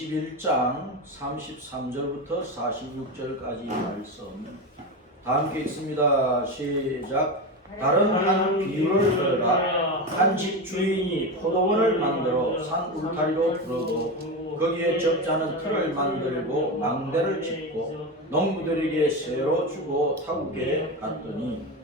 11장 33절부터 46절까지 말씀 다 함께 읽습니다. 시작. 다른 한 비유를 들어라. 한 집 주인이 포도원을 만들어 산 울타리로 두르고 거기에 적자는 틀을 만들고 망대를 짓고 농부들에게 새로 주고 타국에 갔더니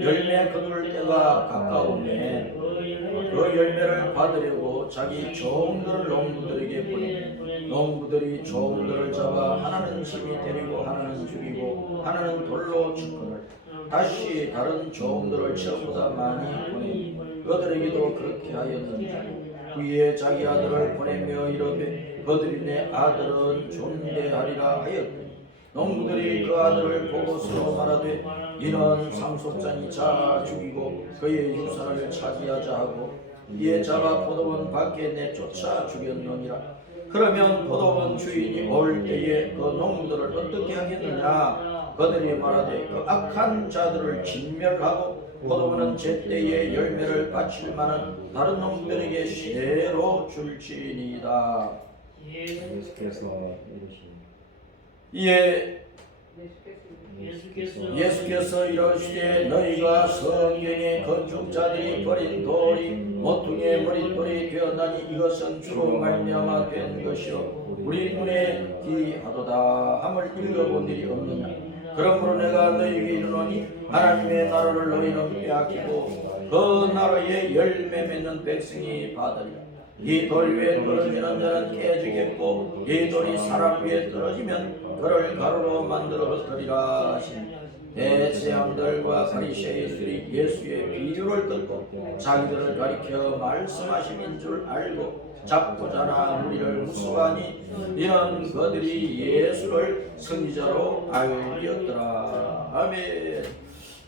열매 거둘 때가 가까우매 그 열매를 받으려고 자기 종들을 농부들에게 보내 농부들이 종들을 잡아 하나는 심히 때리고 하나는 죽이고 하나는 돌로 쳤거늘 다시 다른 종들을 저보다 많이 보내 그들에게도 그렇게 하였는지 후에 자기 아들을 보내며 이르되 그들이 내 아들은 존대하리라 하였더니 농부들이 그 아들을 보고 서로 말하되 이는 상속자니 자 죽이고 그의 유산을 차지하자 하고 이에 잡아 포도원 밖에 내쫓아 죽였느니라. 그러면 포도원 주인이 올 때에 그 농부들을 어떻게 하겠느냐. 그들이 말하되 그 악한 자들을 진멸하고 포도원은 제때에 열매를 바칠 만한 다른 농부들에게 새로 줄지니이다. 예수께서 이르시니 이에 예수께서 이르시되 너희가 성경에 건축자들이 버린 돌이 모퉁이의 머릿돌이 되었나니 이것은 주로 말미암아 된 것이요 우리 눈에 기하도다 함을 읽어본 일이 없느냐. 그러므로 내가 너희에게 이르노니 하나님의 나라를 너희는 빼앗기고 그 나라의 열매 맺는 백성이 받으리라. 이 돌 위에 떨어지는 자는 깨지겠고 이 돌이 사람 위에 떨어지면 그를 가루로 만들어 흩으리라 하시니 대제사장들과 바리새인들이 예수의 비유를 듣고 자기들을 가리켜 말씀하심인 줄 알고 잡고자나 우리를 무수하니 이는 그들이 예수를 선지자로 알리었더라. 아멘.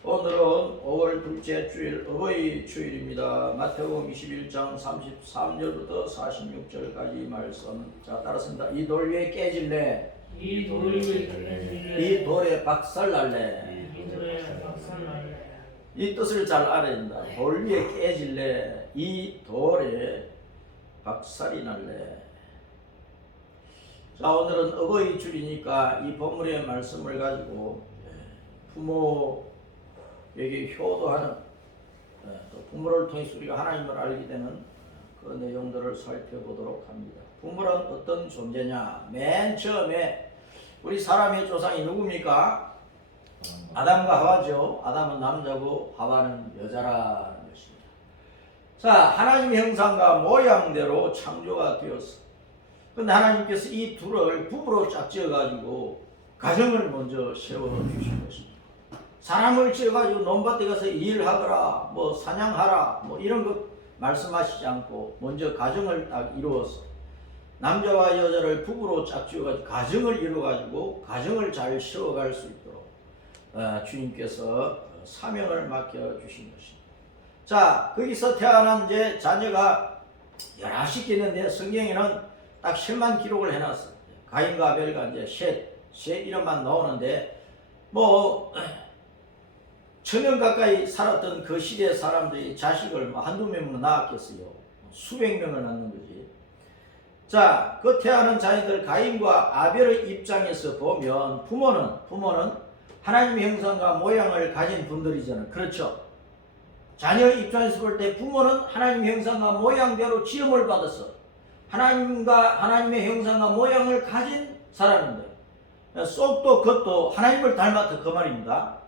오늘은 5월 둘째 주일 어버이 주일입니다. 마태복음 21장 33절부터 46절까지 말씀. 자, 따랐습니다. 이 돌 위에 깨질래? 이 돌에 이 돌에 박살날래? 이 뜻을 잘 알아야 된다. 돌 위에 깨질래? 이 돌에 박살이 날래? 자, 오늘은 어버이 주일이니까 이 본문의 말씀을 가지고 부모에게 효도하는 또 부모를 통해서 우리가 하나님을 알게 되는 그 내용들을 살펴보도록 합니다. 부모는 어떤 존재냐? 맨 처음에 우리 사람의 조상이 누굽니까? 아담과 하와죠. 아담은 남자고 하와는 여자라는 것입니다. 자, 하나님의 형상과 모양대로 창조가 되었어. 근데 하나님께서 이 둘을 부부로 짝지어가지고 가정을 먼저 세워주신 것입니다. 사람을 지어가지고 논밭에 가서 일하거라, 뭐 사냥하라, 뭐 이런 것 말씀하시지 않고 먼저 가정을 딱 이루었어. 남자와 여자를 부부로 짝지어가지고 가정을 이루어가지고 가정을 잘 세워갈 수 있도록 주님께서 사명을 맡겨주신 것입니다. 자, 거기서 태어난 이제 자녀가 11개 있는데 성경에는 딱 셋만 기록을 해놨어요. 가인과 아벨과 이제 셋 이름만 나오는데 뭐 1000년 가까이 살았던 그 시대 사람들이 자식을 한두 명은 낳았겠어요. 수백 명을 낳는 거지. 자, 그 태어난 자녀들 가인과 아벨의 입장에서 보면 부모는 하나님의 형상과 모양을 가진 분들이잖아요. 그렇죠? 자녀의 입장에서 볼 때 부모는 하나님의 형상과 모양대로 지음을 받았어. 하나님의 형상과 모양을 가진 사람인데 쏙도 겉도 하나님을 닮았다 그 말입니다.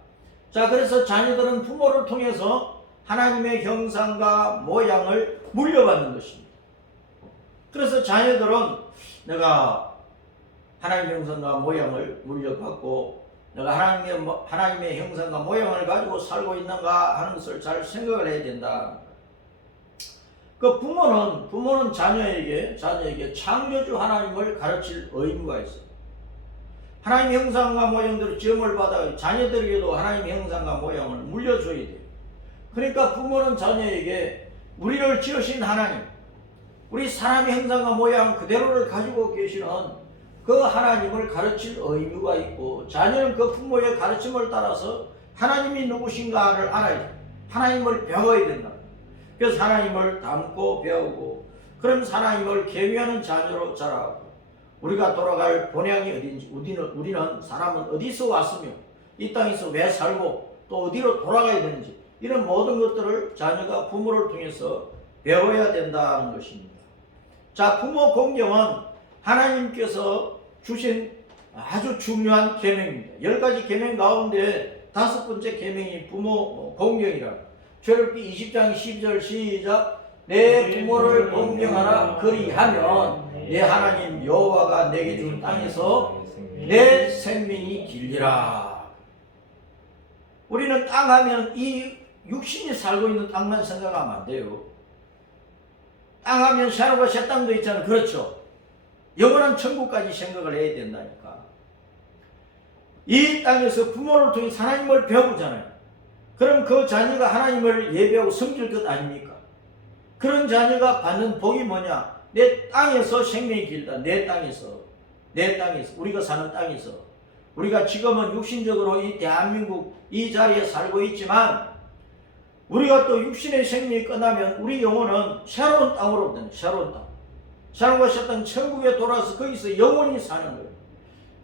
자, 그래서 자녀들은 부모를 통해서 하나님의 형상과 모양을 물려받는 것입니다. 그래서 자녀들은 내가 하나님의 형상과 모양을 물려받고 내가 하나님의 형상과 모양을 가지고 살고 있는가 하는 것을 잘 생각을 해야 된다. 그 부모는 자녀에게 창조주 하나님을 가르칠 의무가 있어요. 하나님의 형상과 모양대로 지음을 받아 자녀들에게도 하나님의 형상과 모양을 물려줘야 돼요. 그러니까 부모는 자녀에게 우리를 지으신 하나님, 우리 사람의 형상과 모양 그대로를 가지고 계시는 그 하나님을 가르칠 의무가 있고 자녀는 그 부모의 가르침을 따라서 하나님이 누구신가를 알아야 돼요. 하나님을 배워야 된다. 그래서 하나님을 닮고 배우고 그런 하나님을 경외하는 자녀로 자라고 우리가 돌아갈 본향이 어딘지, 우리는 사람은 어디서 왔으며 이 땅에서 왜 살고 또 어디로 돌아가야 되는지 이런 모든 것들을 자녀가 부모를 통해서 배워야 된다는 것입니다. 자, 부모 공경은 하나님께서 주신 아주 중요한 계명입니다. 10가지 계명 가운데 5번째 계명이 부모 공경이라. 출애굽기 20장 12절 시작. 내 부모를 공경하라 그리하면 내 하나님 여호와가 내게 준 땅에서 내 생명이 길리라. 우리는 땅 하면 이 육신이 살고 있는 땅만 생각하면 안 돼요. 땅 하면 샤롯과 새 땅도 있잖아요. 그렇죠. 영원한 천국까지 생각을 해야 된다니까. 이 땅에서 부모를 통해 하나님을 배우잖아요. 그럼 그 자녀가 하나님을 예배하고 섬길 것 아닙니까? 그런 자녀가 받는 복이 뭐냐? 내 땅에서 생명이 길다. 내 땅에서 우리가 사는 땅에서 우리가 지금은 육신적으로 이 대한민국 이 자리에 살고 있지만 우리가 또 육신의 생명이 끝나면 우리 영혼은 새로운 땅으로 된다. 새로운 땅. 샤롯과 새 땅 천국에 돌아와서 거기서 영원히 사는 거예요.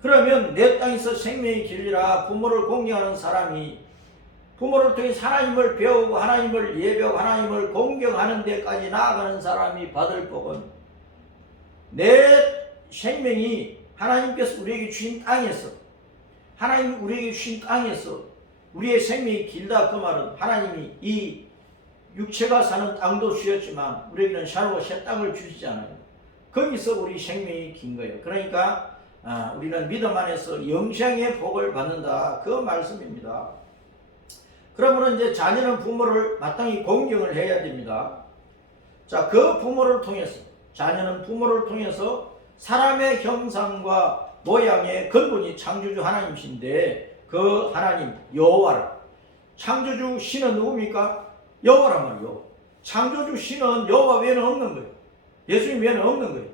그러면 내 땅에서 생명이 길리라. 부모를 공경하는 사람이 부모를 통해 하나님을 배우고 하나님을 예배하고 하나님을 공경하는 데까지 나아가는 사람이 받을 복은 내 생명이 하나님께서 우리에게 주신 땅에서 하나님이 우리에게 주신 땅에서 우리의 생명이 길다. 그 말은 하나님이 이 육체가 사는 땅도 주셨지만 우리에게는 샤롯과 새 땅을 주시잖아요. 거기서 우리 생명이 긴 거예요. 그러니까 우리는 믿음 안에서 영생의 복을 받는다. 그 말씀입니다. 그러므로 이제 자녀는 부모를 마땅히 공경을 해야 됩니다. 자, 그 부모를 통해서 자녀는 부모를 통해서 사람의 형상과 모양의 근본이 창조주 하나님이신데 그 하나님 여호와를 창조주 신은 누굽니까? 여호와란 말이요. 창조주 신은 여호와 외에는 없는 거예요. 예수님 외에는 없는 거예요.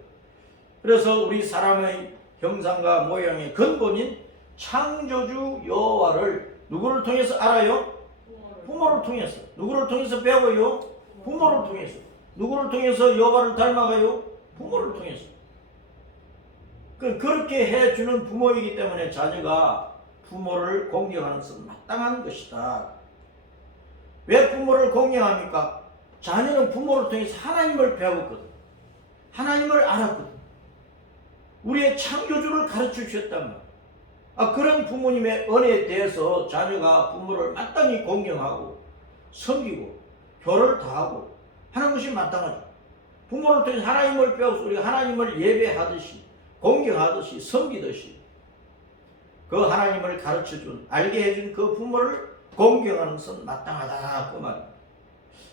그래서 우리 사람의 형상과 모양의 근본인 창조주 여호와를 누구를 통해서 알아요? 부모를 통해서. 누구를 통해서 배워요? 부모를 통해서. 누구를 통해서 여호와를 닮아가요? 부모를 통해서. 그렇게 해주는 부모이기 때문에 자녀가 부모를 공경하는 것은 마땅한 것이다. 왜 부모를 공경합니까? 자녀는 부모를 통해서 하나님을 배웠거든. 하나님을 알았거든. 우리의 창조주를 가르쳐 주셨단 말이야. 그런 부모님의 은혜에 대해서 자녀가 부모를 마땅히 공경하고 섬기고 교를 다하고 하는 것이 마땅하죠. 부모를 통해 하나님을 배워서 우리가 하나님을 예배하듯이 공경하듯이 섬기듯이 그 하나님을 가르쳐준 알게 해준 그 부모를 공경하는 것은 마땅하다. 그 말입니다.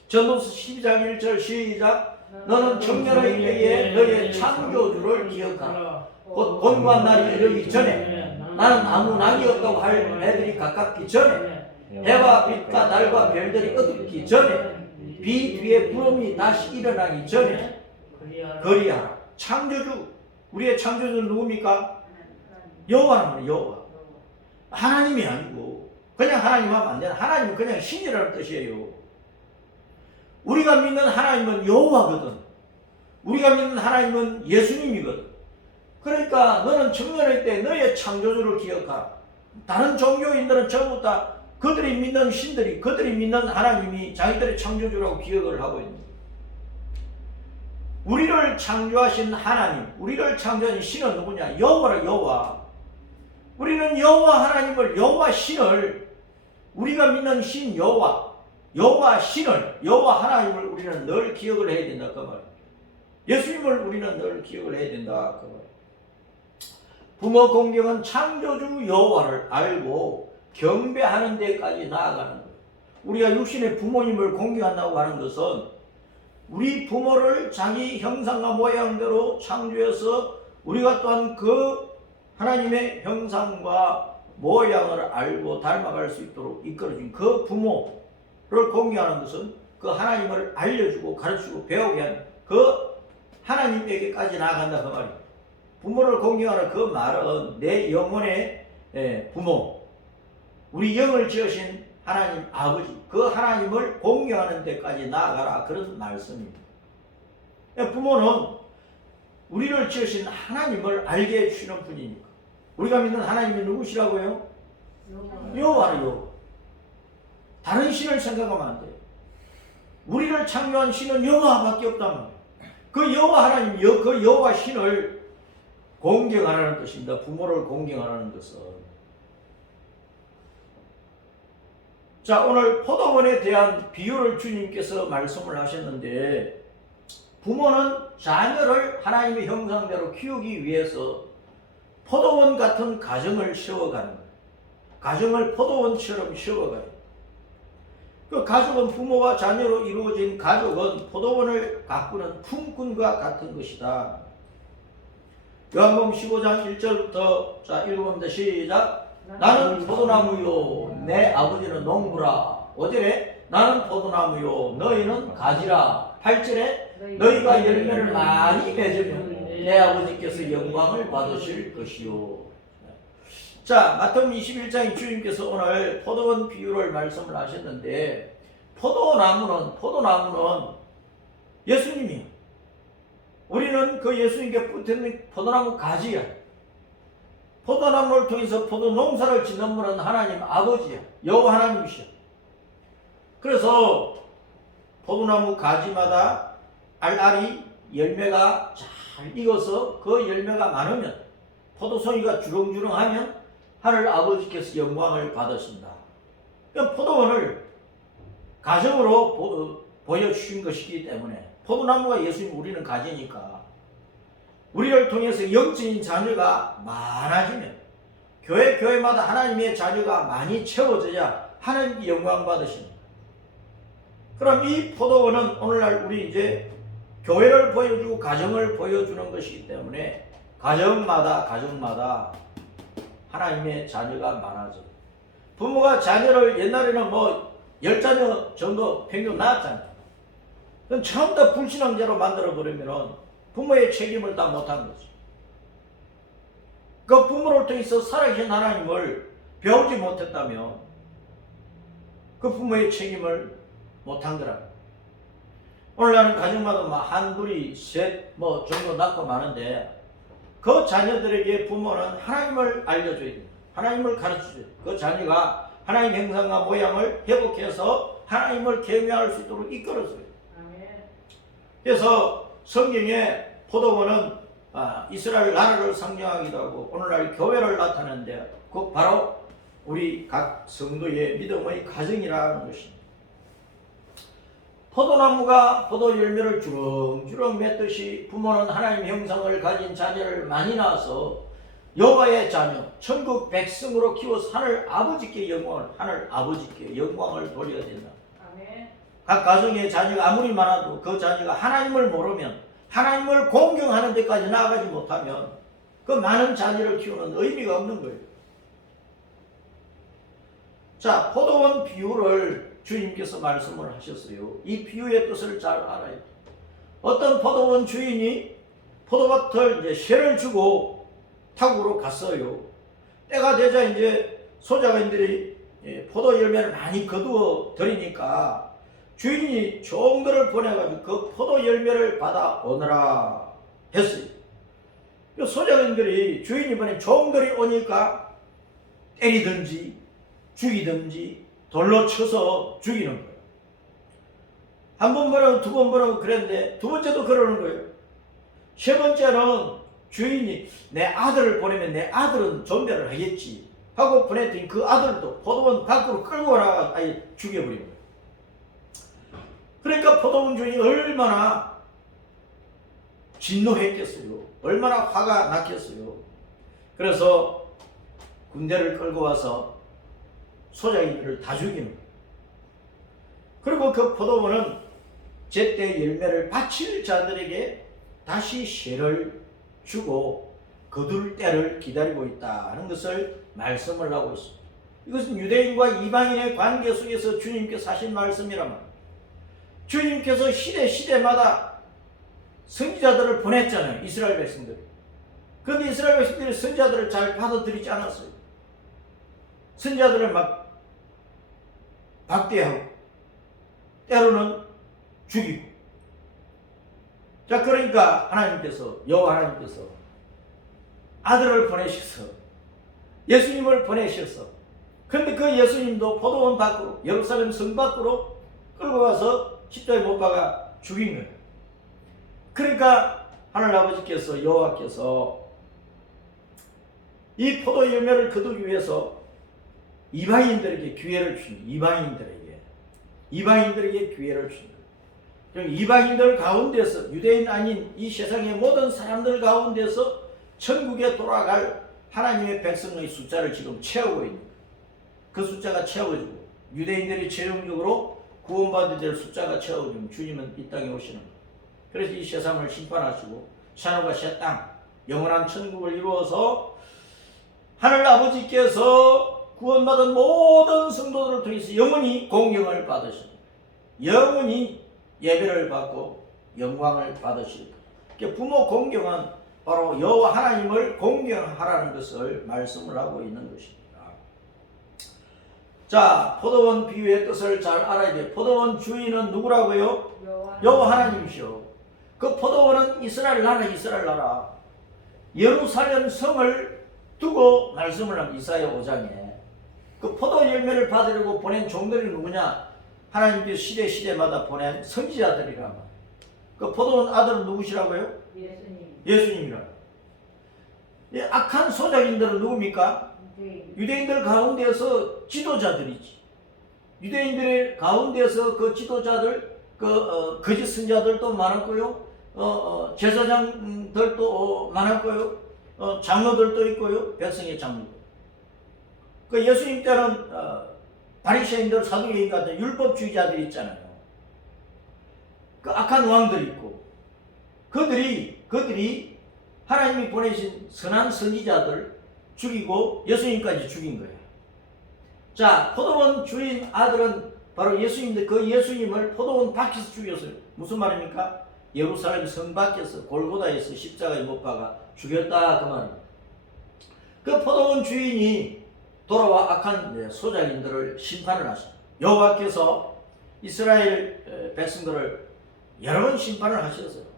전도서 12장 1절 시작. 너는 청년의 때에 너의 창조주를 기억하라. 곧 곤고한 날이 이르기 전에 나는 아무 낙이 없다고 할 애들이 가깝기 전에 해와 빛과 달과 별들이 어둡기 전에 비 뒤에 구름이 다시 일어나기 전에 그리하라. 창조주, 우리의 창조주는 누굽니까? 여호와란 말이에요. 여호와. 하나님이 아니고 그냥 하나님 하면 안 되나? 하나님은 그냥 신이라는 뜻이에요. 우리가 믿는 하나님은 여호와거든. 우리가 믿는 하나님은 예수님이거든. 그러니까 너는 청년의 때 너의 창조주를 기억하라. 다른 종교인들은 전부 다 그들이 믿는 신들이 그들이 믿는 하나님이 자기들의 창조주라고 기억을 하고 있는 거예요. 우리를 창조하신 하나님, 우리를 창조하신 신은 누구냐? 여호와라. 여호와. 우리는 여호와 하나님을, 여호와 신을, 우리가 믿는 신 여호와, 여호와 신을, 여호와 하나님을 우리는 늘 기억을 해야 된다. 그 말. 예수님을 우리는 늘 기억을 해야 된다. 그 말. 부모 공경은 창조주 여호와를 알고 경배하는 데까지 나아가는 거예요. 우리가 육신의 부모님을 공경한다고 하는 것은 우리 부모를 자기 형상과 모양대로 창조해서 우리가 또한 그 하나님의 형상과 모양을 알고 닮아갈 수 있도록 이끌어준 그 부모를 공경하는 것은 그 하나님을 알려주고 가르치고 배우게 하는 그 하나님에게까지 나아간다. 그 말이에요. 부모를 공경하는 그 말은 내 영혼의 부모, 우리 영을 지으신 하나님 아버지, 그 하나님을 공경하는 데까지 나아가라. 그런 말씀입니다. 부모는 우리를 지으신 하나님을 알게 해주시는 분이니까. 우리가 믿는 하나님이 누구시라고요? 여호와요. 다른 신을 생각하면 안 돼요. 우리를 창조한 신은 여호와밖에 없단 말이에요. 그 여호와 하나님, 그 여호와 신을 공경하라는 뜻입니다. 부모를 공경하라는 것은. 자, 오늘 포도원에 대한 비유를 주님께서 말씀을 하셨는데, 부모는 자녀를 하나님의 형상대로 키우기 위해서 포도원 같은 가정을 세워가는 거예요. 가정을 포도원처럼 세워가요. 그 가족은 부모와 자녀로 이루어진 가족은 포도원을 가꾸는 품꾼과 같은 것이다. 요한복음 15장 1절부터 자 읽어봅니다. 시작. 나는 포도나무요 내 아버지는 농부라. 5절에 나는 포도나무요 너희는 가지라. 8절에 너희가 열매를 많이 맺으면 내 아버지께서 영광을 받으실 것이요. 자, 마태복음 21장에 주님께서 오늘 포도원 비유를 말씀을 하셨는데, 포도나무는 예수님이야. 우리는 그 예수님께 붙어있는 포도나무 가지야. 포도나무를 통해서 포도 농사를 짓는 분은 하나님 아버지야. 여호와 하나님이시야. 그래서 포도나무 가지마다 알알이 열매가 잘 익어서 그 열매가 많으면, 포도송이가 주렁주렁하면 하늘 아버지께서 영광을 받으신다. 그러니까 포도원을 가정으로 보여주신 것이기 때문에, 포도나무가 예수님, 우리는 가지니까 우리를 통해서 영적인 자녀가 많아지면, 교회마다 하나님의 자녀가 많이 채워져야 하나님께 영광 받으십니다. 그럼 이 포도원은 오늘날 우리 이제 교회를 보여주고 가정을 보여주는 것이기 때문에 가정마다 하나님의 자녀가 많아져. 부모가 자녀를 옛날에는 10자녀 정도 평균 낳았잖아요. 그럼 처음 다 불신앙자로 만들어버리면 부모의 책임을 다 못한 거죠. 그 부모를 통해서 살아계신 하나님을 배우지 못했다면 그 부모의 책임을 못한 거라. 오늘날은 가정마다 한둘이 셋 정도 낳고 마는데, 그 자녀들에게 부모는 하나님을 알려줘야 됩니다. 하나님을 가르쳐줘야 돼요. 그 자녀가 하나님 형상과 모양을 회복해서 하나님을 경외할 수 있도록 이끌어줘요. 그래서 성경에 포도원은 이스라엘 나라를 상징하기도 하고 오늘날 교회를 나타내는데, 그 바로 우리 각 성도의 믿음의 가정이라는 것입니다. 포도나무가 포도 열매를 주렁주렁 맺듯이 부모는 하나님 형상을 가진 자녀를 많이 낳아서 여호와의 자녀, 천국 백성으로 키워서 하늘 아버지께 영광을 돌려야 된다. 각 가정의 자녀가 아무리 많아도 그 자녀가 하나님을 모르면, 하나님을 공경하는 데까지 나아가지 못하면 그 많은 자녀를 키우는 의미가 없는 거예요. 자, 포도원 비유를 주님께서 말씀을 하셨어요. 이 비유의 뜻을 잘 알아야 돼요. 어떤 포도원 주인이 포도밭을 이제 쇠를 주고 타국으로 갔어요. 때가 되자 이제 소작인들이 포도 열매를 많이 거두어 들이니까 주인이 종들을 보내가지고 그 포도 열매를 받아 오너라 했어요. 그 소작인들이 주인이 보낸 종들이 오니까 때리든지 죽이든지 돌로 쳐서 죽이는 거예요. 한 번 보내고 두 번 보내고 그랬는데 두 번째도 그러는 거예요. 세 번째는 주인이 내 아들을 보내면 내 아들은 존배를 하겠지 하고 보냈더니 그 아들도 포도원 밖으로 끌고 나가 아예 죽여버린 거예요. 그러니까 포도원 주인이 얼마나 진노했겠어요. 얼마나 화가 났겠어요. 그래서 군대를 끌고 와서 소작인들을 다 죽이는 거예요. 그리고 그 포도원은 제때 열매를 바칠 자들에게 다시 쇠를 주고 거둘 때를 기다리고 있다는 것을 말씀을 하고 있습니다. 이것은 유대인과 이방인의 관계 속에서 주님께서 하신 말씀이란 말이에요. 주님께서 시대마다 선지자들을 보냈잖아요. 이스라엘 백성들. 그런데 이스라엘 백성들이 선지자들을 잘 받아들이지 않았어요. 선지자들을 막 박대하고 때로는 죽이고 자, 그러니까 하나님께서, 여호와 하나님께서 아들을 보내셔서 예수님을 보내셔서, 그런데 그 예수님도 포도원 밖으로, 예루살렘 성 밖으로 끌고 가서 십자가에 못 박아 죽인 거예요. 그러니까 하늘 아버지께서, 여호와께서 이 포도 열매를 거두기 위해서 이방인들에게 기회를 주신, 이방인들에게 기회를 주신 거예요. 이방인들 가운데서, 유대인 아닌 이 세상의 모든 사람들 가운데서 천국에 돌아갈 하나님의 백성의 숫자를 지금 채우고 있는 거예요. 그 숫자가 채워지고, 유대인들이 최종적으로 구원받아야 될 숫자가 채워지면 주님은 이 땅에 오시는 거예요. 그래서 이 세상을 심판하시고 산업과 새 땅, 영원한 천국을 이루어서 하늘 아버지께서 구원받은 모든 성도들을 통해서 영원히 공경을 받으십니다. 영원히 예배를 받고 영광을 받으실 거예요. 부모 공경은 바로 여호와 하나님을 공경하라는 것을 말씀을 하고 있는 것입니다. 자, 포도원 비유의 뜻을 잘 알아야 돼요. 포도원 주인은 누구라고요? 여호와 하나님이시오. 그 포도원은 이스라엘 나라, 예루살렘 성을 두고 말씀을 합니다. 이사야 5장에. 그 포도 열매를 받으려고 보낸 종들이 누구냐? 하나님께서 시대마다 보낸 선지자들이란 말이에요. 그 포도원 아들은 누구시라고요? 예수님이라. 이 악한 소작인들은 누굽니까? 유대인들 가운데서 지도자들이지. 유대인들 가운데서 그 지도자들, 거짓 선자들도 많았고요. 제사장들도 많았고요. 장로들도 있고요. 백성의 장로. 그 예수님 때는 바리새인들, 사두개인 같은 율법주의자들이 있잖아요. 그 악한 왕들이 있고, 그들이 하나님이 보내신 선한 선지자들 죽이고 예수님까지 죽인 거예요. 자, 포도원 주인 아들은 바로 예수님인데, 그 예수님을 포도원 밖에서 죽였어요. 무슨 말입니까? 예루살렘 성 밖에서 골고다에서 십자가에 못 박아 죽였다, 그 말입니다. 그 포도원 주인이 돌아와 악한 소작인들을 심판을 하십니다. 여호와께서 이스라엘 백성들을 여러 번 심판을 하셨어요.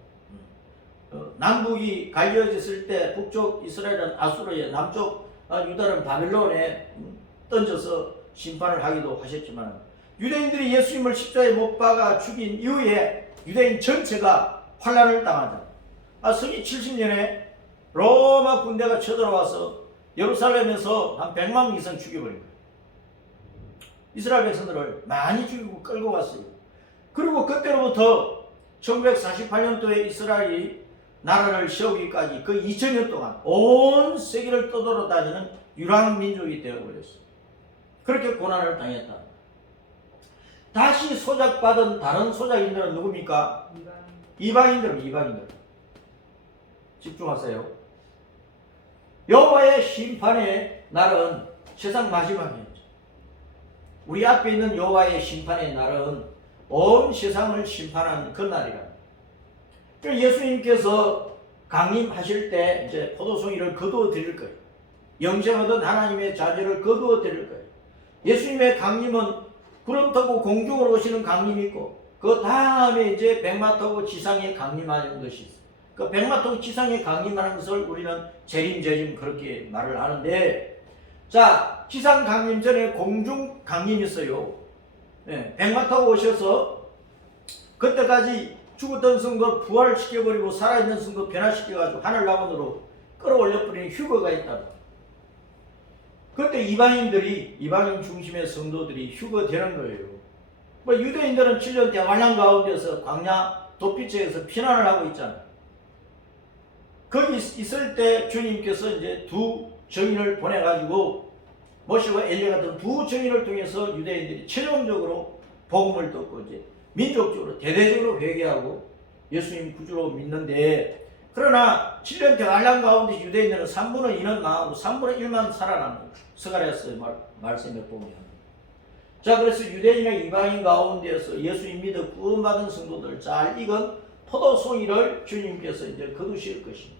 남북이 갈려졌을 때 북쪽 이스라엘은 아수르에, 남쪽 유다는 바벨론에 던져서 심판을 하기도 하셨지만, 유대인들이 예수님을 십자가에 못 박아 죽인 이후에 유대인 전체가 환란을 당하다. 서기 70년에 로마 군대가 쳐들어와서 예루살렘에서 한 100만 이상 죽여버린 거예요. 이스라엘 백성들을 많이 죽이고 끌고 갔어요. 그리고 그때로부터 1948년도에 이스라엘이 나라를 세우기까지 그 2000년 동안 온 세계를 떠돌아다니는 유랑민족이 되어버렸어요. 그렇게 고난을 당했다. 다시 소작받은 다른 소작인들은 누굽니까? 이방인들. 집중하세요. 여호와의 심판의 날은 세상 마지막이었죠. 우리 앞에 있는 여호와의 심판의 날은 온 세상을 심판하는 그 날이라. 예수님께서 강림하실 때 이제 포도송이를 거두어 드릴 거예요. 영생하던 하나님의 자녀를 거두어 드릴 거예요. 예수님의 강림은 구름 타고 공중으로 오시는 강림이 있고, 그 다음에 이제 백마 타고 지상에 강림하는 것이 있어요. 그 백마 타고 지상에 강림하는 것을 우리는 재림 그렇게 말을 하는데, 자, 지상 강림 전에 공중 강림이 있어요. 백마 타고 오셔서 그때까지 죽었던 성도 부활시켜버리고 살아있는 성도 변화시켜가지고 하늘낙원으로 끌어올려버리는 휴거가 있다. 그때 이방인 중심의 성도들이 휴거되는 거예요. 유대인들은 7년 동안 환난 가운데서 광야 도피처에서 피난을 하고 있잖아요. 거기 있을 때 주님께서 이제 두 증인을 보내가지고, 모세와 엘리야 같은 두 증인을 통해서 유대인들이 최종적으로 복음을 듣고 이제 민족적으로 대대적으로 회개하고 예수님 구주로 믿는데, 그러나 7년 대환란 가운데 유대인들은 3분의 2는 망하고 3분의 1만 살아나는 거예요. 스가랴서 말씀에 보면. 자, 그래서 유대인과 이방인 가운데서 예수님 믿어 구원받은 성도들 잘 익은 포도송이를 주님께서 이제 거두실 것입니다.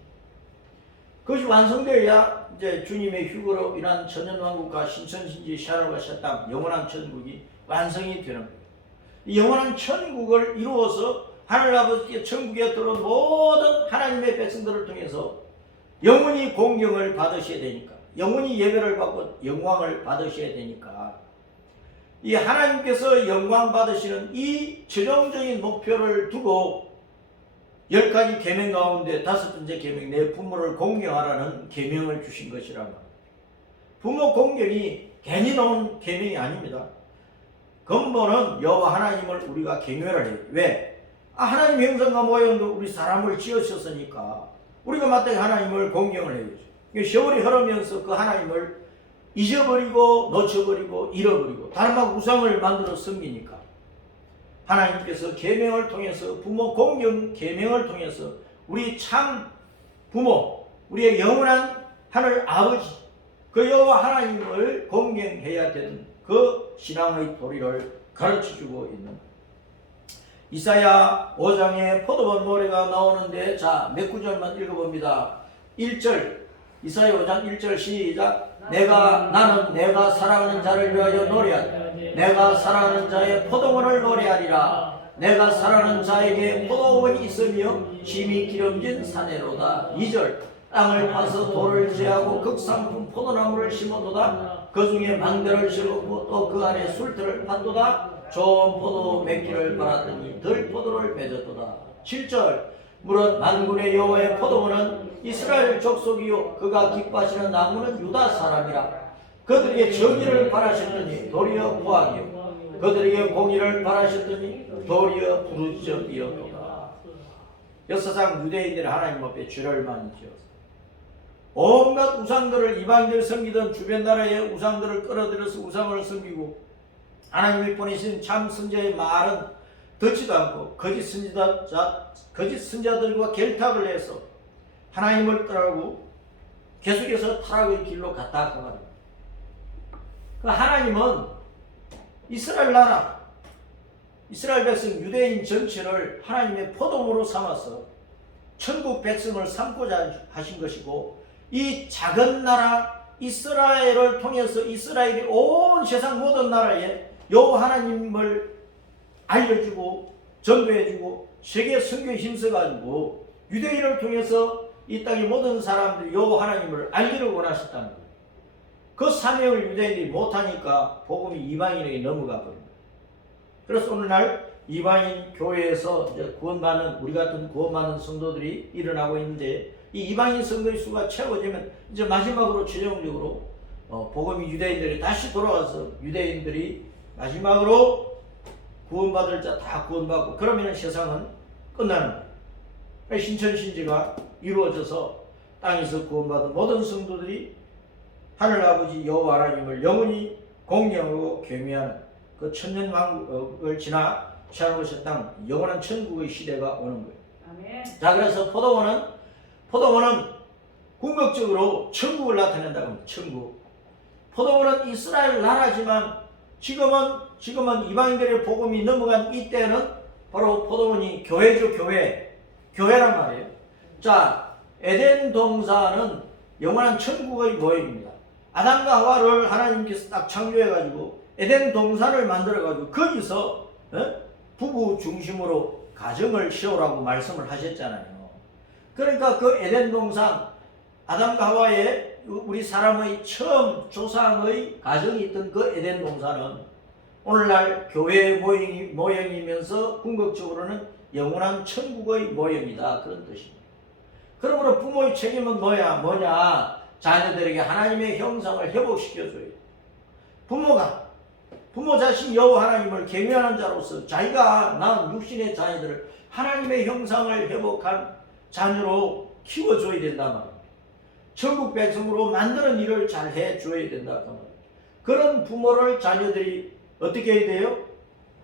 그것이 완성되어야 이제 주님의 휴거로 인한 천년왕국과 신천신지 샤랄과 샤땅 영원한 천국이 완성이 되는 거예요. 이 영원한 천국을 이루어서 하늘 아버지께 천국에 들어온 모든 하나님의 백성들을 통해서 영원히 공경을 받으셔야 되니까, 영원히 예배를 받고 영광을 받으셔야 되니까, 이 하나님께서 영광 받으시는 이 최종적인 목표를 두고 10가지 계명 가운데 5번째 계명, 내 부모를 공경하라는 계명을 주신 것이란 말이에요. 부모 공경이 괜히 나온 계명이 아닙니다. 근본은 여호와 하나님을 우리가 경외를 해요. 왜? 하나님 형상과 모형도 우리 사람을 지으셨으니까 우리가 마땅히 하나님을 공경을 해야죠. 세월이 흐르면서 그 하나님을 잊어버리고 놓쳐버리고 잃어버리고 다른 우상을 만들어 섬기니까 하나님께서 계명을 통해서, 부모 공경 계명을 통해서 우리 참 부모, 우리의 영원한 하늘 아버지, 그 여호와 하나님을 공경해야 되는 그 신앙의 도리를 가르쳐주고 있는, 이사야 5장에 포도원 노래가 나오는데, 자, 몇 구절만 읽어봅니다. 1절, 이사야 5장 1절 시작. 나는 내가 사랑하는 자를 위하여 노래하리라. 내가 사랑하는 자의 포도원을 노래하리라. 내가 사랑하는 자에게 포도원이 있으며 심히 기름진 사내로다. 2절, 땅을 파서 돌을 제하고 극상품 포도나무를 심어도다. 그 중에 망대를 심었고 또 그 안에 술틀을 팠도다. 좋은 포도 맺기를 바랐더니 덜 포도를 맺었도다. 7절, 무릇 만군의 여호와의 포도원은 이스라엘 족속이요 그가 기뻐하시는 나무는 유다 사람이라. 그들에게 정의를 바라셨더니 도리어 보악이요 그들에게 공의를 바라셨더니 도리어 부르짖었도다. 역사상 유대인들이 하나님 앞에 죄를 많이 지었어. 온갖 우상들을, 이방인들 섬기던 주변 나라의 우상들을 끌어들여서 우상을 섬기고 하나님이 보내신 참 선자의 말은 듣지도 않고 거짓 선자들과 결탁을 해서 하나님을 떠나고 계속해서 타락의 길로 갔다 그 말입니다. 그 하나님은 이스라엘 나라, 이스라엘 백성, 유대인 전체를 하나님의 포도원으로 삼아서 천국 백성을 삼고자 하신 것이고, 이 작은 나라 이스라엘을 통해서 이스라엘이 온 세상 모든 나라에 여호와 하나님을 알려주고 전도해주고 세계 선교에 힘써가지고 유대인을 통해서 이 땅의 모든 사람들이 여호와 하나님을 알기를 원하셨다는 거예요. 그 사명을 유대인들이 못하니까 복음이 이방인에게 넘어가 버립니다. 그래서 오늘날 이방인 교회에서 이제 구원받는, 우리 같은 구원받는 성도들이 일어나고 있는데, 이 이방인 성도의 수가 채워지면 이제 마지막으로 최종적으로 복음이 유대인들이 다시 돌아와서 유대인들이 마지막으로 구원받을 자 다 구원받고 그러면 세상은 끝나는 거예요. 신천신지가 이루어져서 땅에서 구원받은 모든 성도들이 하늘아버지 여호와 하나님을 영원히 공경하고 경외하는 그 천년왕국을 지나 취하는 것의 땅, 영원한 천국의 시대가 오는 거예요. 아멘. 자, 그래서 포도원은 궁극적으로 천국을 나타낸다고 합니다. 천국. 포도원은 이스라엘 나라지만 지금은 이방인들의 복음이 넘어간 이때는 바로 포도원이 교회죠. 교회란 말이에요. 자, 에덴 동산은 영원한 천국의 모형입니다. 아담과 하와를 하나님께서 딱 창조해가지고 에덴 동산을 만들어가지고 거기서 부부 중심으로 가정을 세우라고 말씀을 하셨잖아요. 그러니까 그 에덴 동산, 아담과 하와의 우리 사람의 처음 조상의 가정이 있던 그 에덴 동산은 오늘날 교회의 모형이면서 궁극적으로는 영원한 천국의 모형이다, 그런 뜻입니다. 그러므로 부모의 책임은 뭐냐? 자녀들에게 하나님의 형상을 회복시켜줘야 돼요. 부모 자신 여호와 하나님을 경외하는 자로서 자기가 낳은 육신의 자녀들을 하나님의 형상을 회복한 자녀로 키워줘야 된단 말입니다. 천국 백성으로 만드는 일을 잘 해줘야 된다 그 말입니다. 그런 부모를 자녀들이 어떻게 해야 돼요?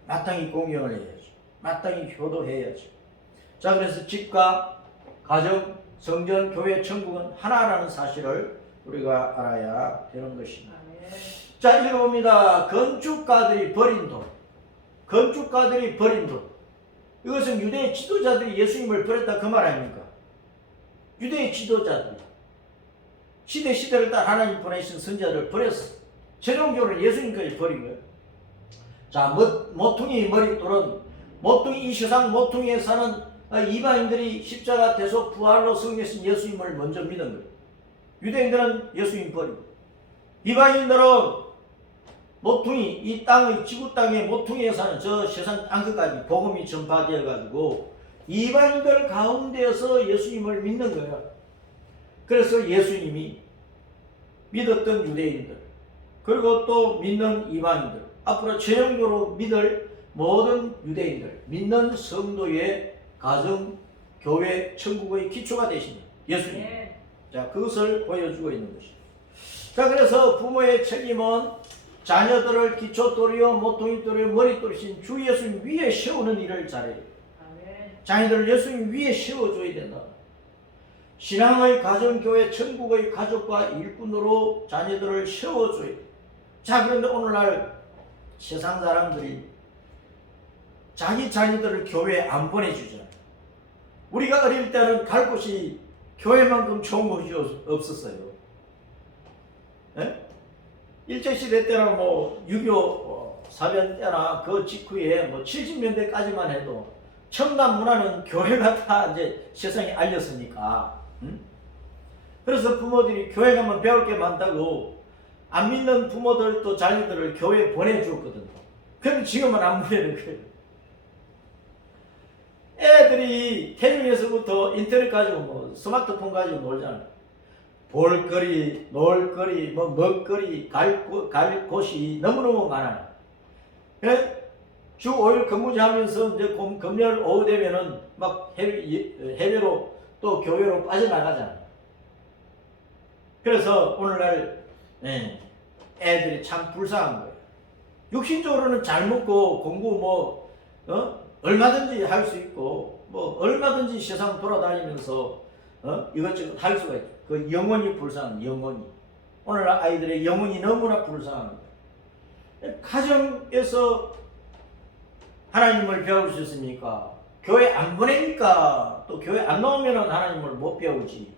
마땅히 공경을 해야죠. 마땅히 효도해야죠. 자, 그래서 집과 가정, 성전, 교회, 천국은 하나라는 사실을 우리가 알아야 되는 것입니다. 자, 읽어봅니다. 건축가들이 버린 돈. 이것은 유대의 지도자들이 예수님을 버렸다 그 말 아닙니까? 유대의 지도자들이 시대를 따라 하나님 보내신 선자들을 버렸어. 최종적으로 예수님까지 버린 거예요. 자, 모퉁이 머릿돌은 모퉁이, 이 세상 모퉁이에 사는 이방인들이 십자가 대속 부활로 승리하신 예수님을 먼저 믿은 거예요. 유대인들은 예수님 버리고, 이방인들은 모퉁이, 이 땅의 지구 땅의 모퉁이에 사는 저 세상 땅끝까지 복음이 전파되어 가지고 이방인들 가운데에서 예수님을 믿는 거예요. 그래서 예수님이 믿었던 유대인들, 그리고 또 믿는 이방인들, 앞으로 전형적으로 믿을 모든 유대인들, 믿는 성도의 가정, 교회, 천국의 기초가 되시는 예수님. 자, 그것을 보여주고 있는 것이죠. 자, 그래서 부모의 책임은 자녀들을 기초돌이요, 모퉁이돌이요, 머리돌이신 주 예수님 위에 세우는 일을 잘해요. 자녀들을 예수님 위에 세워줘야 된다. 신앙의 가정, 교회, 천국의 가족과 일꾼으로 자녀들을 세워줘야 돼. 자, 그런데 오늘날 세상 사람들이 자기 자녀들을 교회에 안 보내주잖아요. 우리가 어릴 때는 갈 곳이 교회만큼 좋은 곳이 없었어요. 예? 일제시대 때나 뭐 6.25 사변 때나 그 직후에 뭐 70년대까지만 해도 첨단 문화는 교회가 다 이제 세상에 알렸으니까. 그래서 부모들이 교회 가면 배울 게 많다고 안 믿는 부모들도 자녀들을 교회에 보내주었거든요. 그런데 지금은 안 보내는 거예요. 애들이 태중에서부터 인터넷 가지고 뭐 스마트폰 가지고 놀잖아요. 볼거리, 놀거리, 뭐 먹거리, 갈 곳이 너무너무 많아요. 주 5일 근무제하면서 이제 금요일 오후 되면은 막 해외로 또 교회로 빠져나가잖아요. 그래서 오늘날 애들이 참 불쌍한 거예요. 육신적으로는 잘 먹고 공부 얼마든지 할 수 있고 뭐 얼마든지 세상 돌아다니면서 이것저것 할 수가 있죠. 그 영혼이 불쌍한 영혼이. 오늘날 아이들의 영혼이 너무나 불쌍한 거예요. 가정에서 하나님을 배우셨습니까? 교회 안 보내니까 또 교회 안 나오면 하나님을 못 배우지.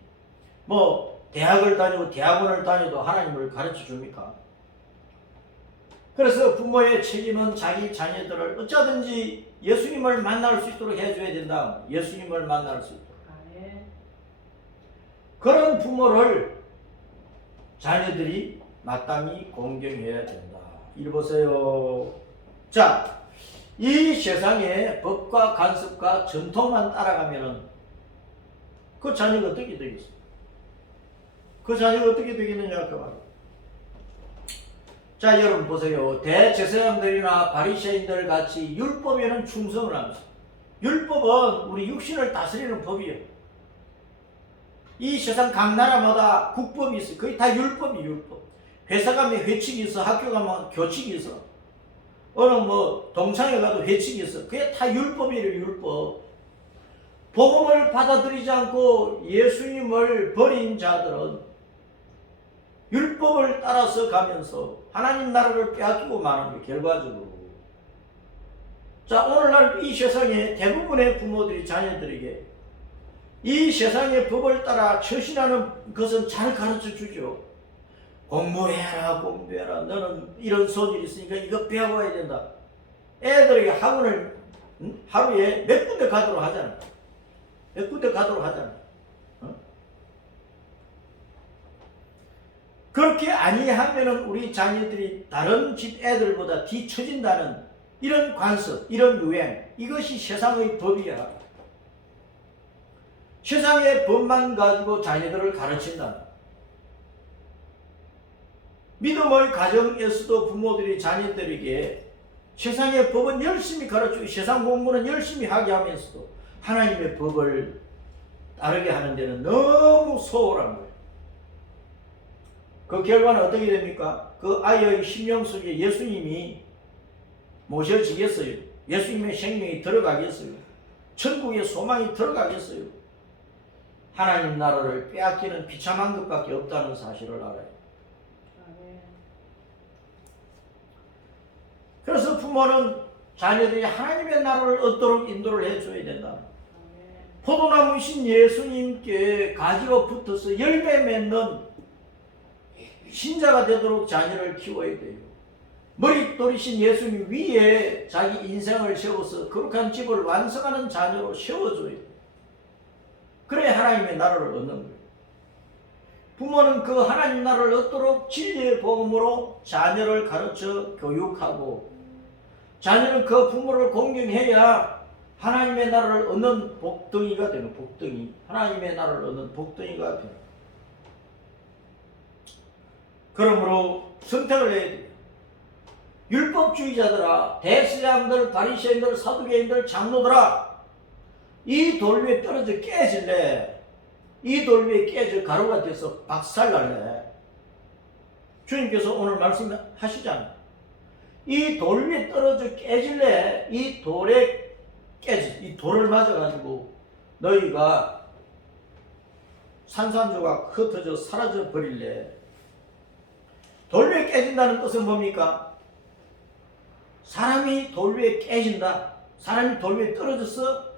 뭐 대학을 다니고 대학원을 다녀도 하나님을 가르쳐 줍니까? 그래서 부모의 책임은 자기 자녀들을 어쩌든지 예수님을 만날 수 있도록 해줘야 된다. 예수님을 만날 수 있도록. 그런 부모를 자녀들이 마땅히 공경해야 된다. 이리 보세요. 자, 이 세상의 법과 간섭과 전통만 따라가면은 그 자녀가 어떻게 되겠어요? 그 자녀가 어떻게 되겠느냐 그 말이에요. 자, 여러분 보세요. 대제사장들이나 바리새인들 같이 율법에는 충성을 합니다. 율법은 우리 육신을 다스리는 법이에요. 이 세상 각 나라마다 국법이 있어요. 거의 다 율법이 율법. 회사 가면 회칙이 있어, 학교 가면 교칙이 있어, 어느 뭐 동창회 가도 회칙이 있어. 그게 다 율법이에요, 율법. 복음을 받아들이지 않고 예수님을 버린 자들은 율법을 따라서 가면서 하나님 나라를 빼앗기고 마는 게 결과적으로. 자, 오늘날 이 세상에 대부분의 부모들이 자녀들에게 이 세상의 법을 따라 처신하는 것은 잘 가르쳐 주죠. 공부해라, 공부해라. 너는 이런 소질이 있으니까 이거 배워야 된다. 애들에게 학원을 하루에 몇 군데 가도록 하잖아. 몇 군데 가도록 하잖아. 그렇게 아니하면은 우리 자녀들이 다른 집 애들보다 뒤처진다는 이런 관습, 이런 유행, 이것이 세상의 법이야. 세상의 법만 가지고 자녀들을 가르친다. 믿음의 가정에서도 부모들이 자녀들에게 세상의 법은 열심히 가르치고 세상 공부는 열심히 하게 하면서도 하나님의 법을 따르게 하는 데는 너무 소홀한 거예요. 그 결과는 어떻게 됩니까? 그 아이의 심령 속에 예수님이 모셔지겠어요? 예수님의 생명이 들어가겠어요? 천국의 소망이 들어가겠어요? 하나님 나라를 빼앗기는 비참한 것밖에 없다는 사실을 알아요. 그래서 부모는 자녀들이 하나님의 나라를 얻도록 인도를 해줘야 된다. 포도나무이신 예수님께 가지가 붙어서 열매 맺는 신자가 되도록 자녀를 키워야 돼요. 머릿돌이신 예수님 위에 자기 인생을 세워서 거룩한 집을 완성하는 자녀로 세워줘요. 그래 하나님의 나라를 얻는 거예요. 부모는 그 하나님 나라를 얻도록 진리의 복음으로 자녀를 가르쳐 교육하고, 자녀는 그 부모를 공경해야 하나님의 나라를 얻는 복덩이가 되는, 복덩이, 하나님의 나라를 얻는 복덩이가 되는. 그러므로 선택을 해야 돼요. 율법주의자들아, 대제사장들, 바리새인들, 사두개인들, 장로들아, 이 돌 위에 떨어져 깨질래? 이 돌 위에 깨져 가루가 돼서 박살날래? 주님께서 오늘 말씀하시잖아요. 이 돌 위에 떨어져 깨질래? 이 돌에 깨져, 이 돌을 맞아가지고 너희가 산산조각 흩어져 사라져 버릴래? 돌 위에 깨진다는 뜻은 뭡니까? 사람이 돌 위에 깨진다. 사람이 돌 위에 떨어져서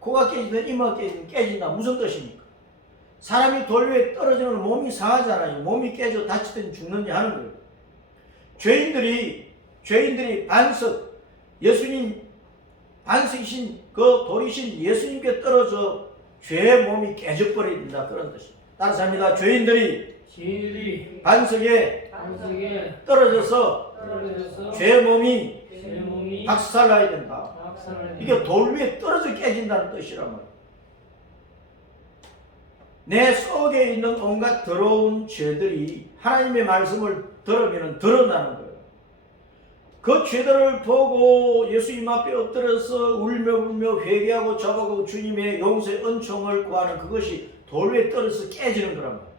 코가 깨지든 이마가 깨지든 깨진다. 무슨 뜻입니까? 사람이 돌 위에 떨어지면 몸이 상하잖아요. 몸이 깨져 다치든 죽느냐 하는 거예요. 죄인들이 반석, 예수님 반석이신 그 돌이신 예수님께 떨어져 죄의 몸이 깨져버려야 된다. 그런 뜻입니다. 따라서 합니다. 죄인들이 반석에 떨어져서 죄의 몸이 박살나야 된다. 이게 돌 위에 떨어져 깨진다는 뜻이란 말이에요. 내 속에 있는 온갖 더러운 죄들이 하나님의 말씀을 들으면 드러나는 거예요. 그 죄들을 보고 예수님 앞에 엎드려서 울며 회개하고 자복하고 주님의 용서의 은총을 구하는 그것이 돌 위에 떨어져서 깨지는 거란 말이에요.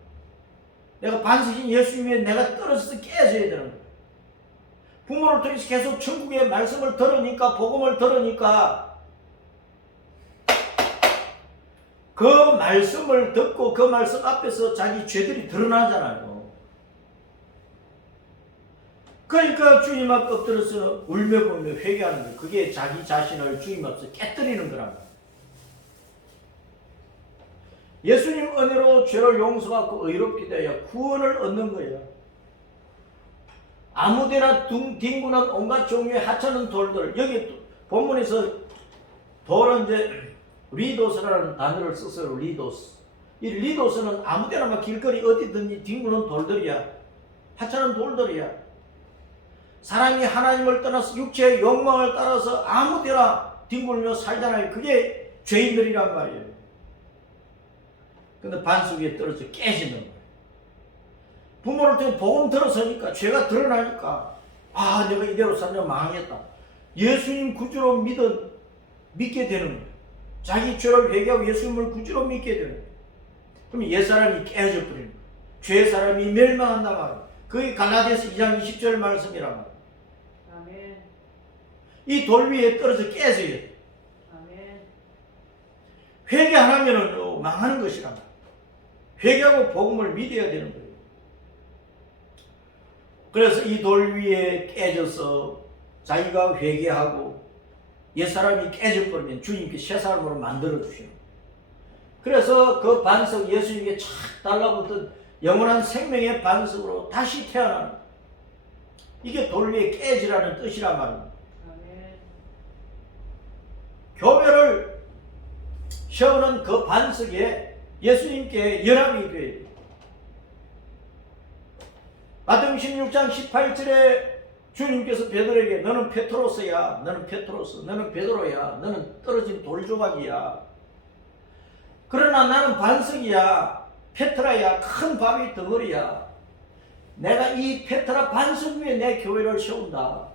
내가 반석인 예수님에 내가 떨어져서 깨져야 되는 거예요. 부모를 통해서 계속 천국의 말씀을 들으니까, 복음을 들으니까 그 말씀을 듣고 그 말씀 앞에서 자기 죄들이 드러나잖아요. 그러니까 주님 앞에 엎드려서 울며 보며 회개하는 거예요. 그게 자기 자신을 주님 앞에서 깨뜨리는 거란 말이에요. 예수님 은혜로 죄를 용서받고 의롭게 되어 구원을 얻는 거예요. 아무데나 뒹구는 온갖 종류의 하찮은 돌들, 여기 본문에서 돌은 이제 리도스라는 단어를 썼어요. 리도스. 이 리도스는 아무데나 막 길거리 어디든지 뒹구는 돌들이야. 하찮은 돌들이야. 사람이 하나님을 떠나서 육체의 욕망을 따라서 아무데나 뒹굴며 살잖아요. 그게 죄인들이란 말이에요. 근데 반석 위에 떨어져 깨지는 거예요. 부모를 통해 복음 들어서니까, 죄가 드러나니까, 아, 내가 이대로 살면 망하겠다. 예수님 구주로 믿게 되는 거예요. 자기 죄를 회개하고 예수님을 구주로 믿게 되는 거예요. 그러면 옛사람이 깨져버리는 거예요. 죄사람이 멸망한단 말이에요. 그게 갈라디아서 2장 20절 말씀이란 말이에요. 아멘. 이 돌 위에 떨어져 깨져야 돼요. 아멘. 회개 안 하면은 망하는 것이란 말이에요. 회개하고 복음을 믿어야 되는 거예요. 그래서 이 돌 위에 깨져서 자기가 회개하고 옛사람이 깨져버리면 주님께 새사람으로 만들어주시는 거예요. 그래서 그 반석, 예수님께 착 달라붙은 영원한 생명의 반석으로 다시 태어나는 거예요. 이게 돌 위에 깨지라는 뜻이란 말입니다. 교회를 세우는 그 반석에 예수님께 연합이 되어야 돼요. 마태복음 16장 18절에 주님께서 베드로에게 너는 페트로스야, 너는 페트로스, 너는 베드로야, 너는 떨어진 돌조각이야. 그러나 나는 반석이야, 페트라야, 큰 바위 덩어리야. 내가 이 페트라 반석 위에 내 교회를 세운다.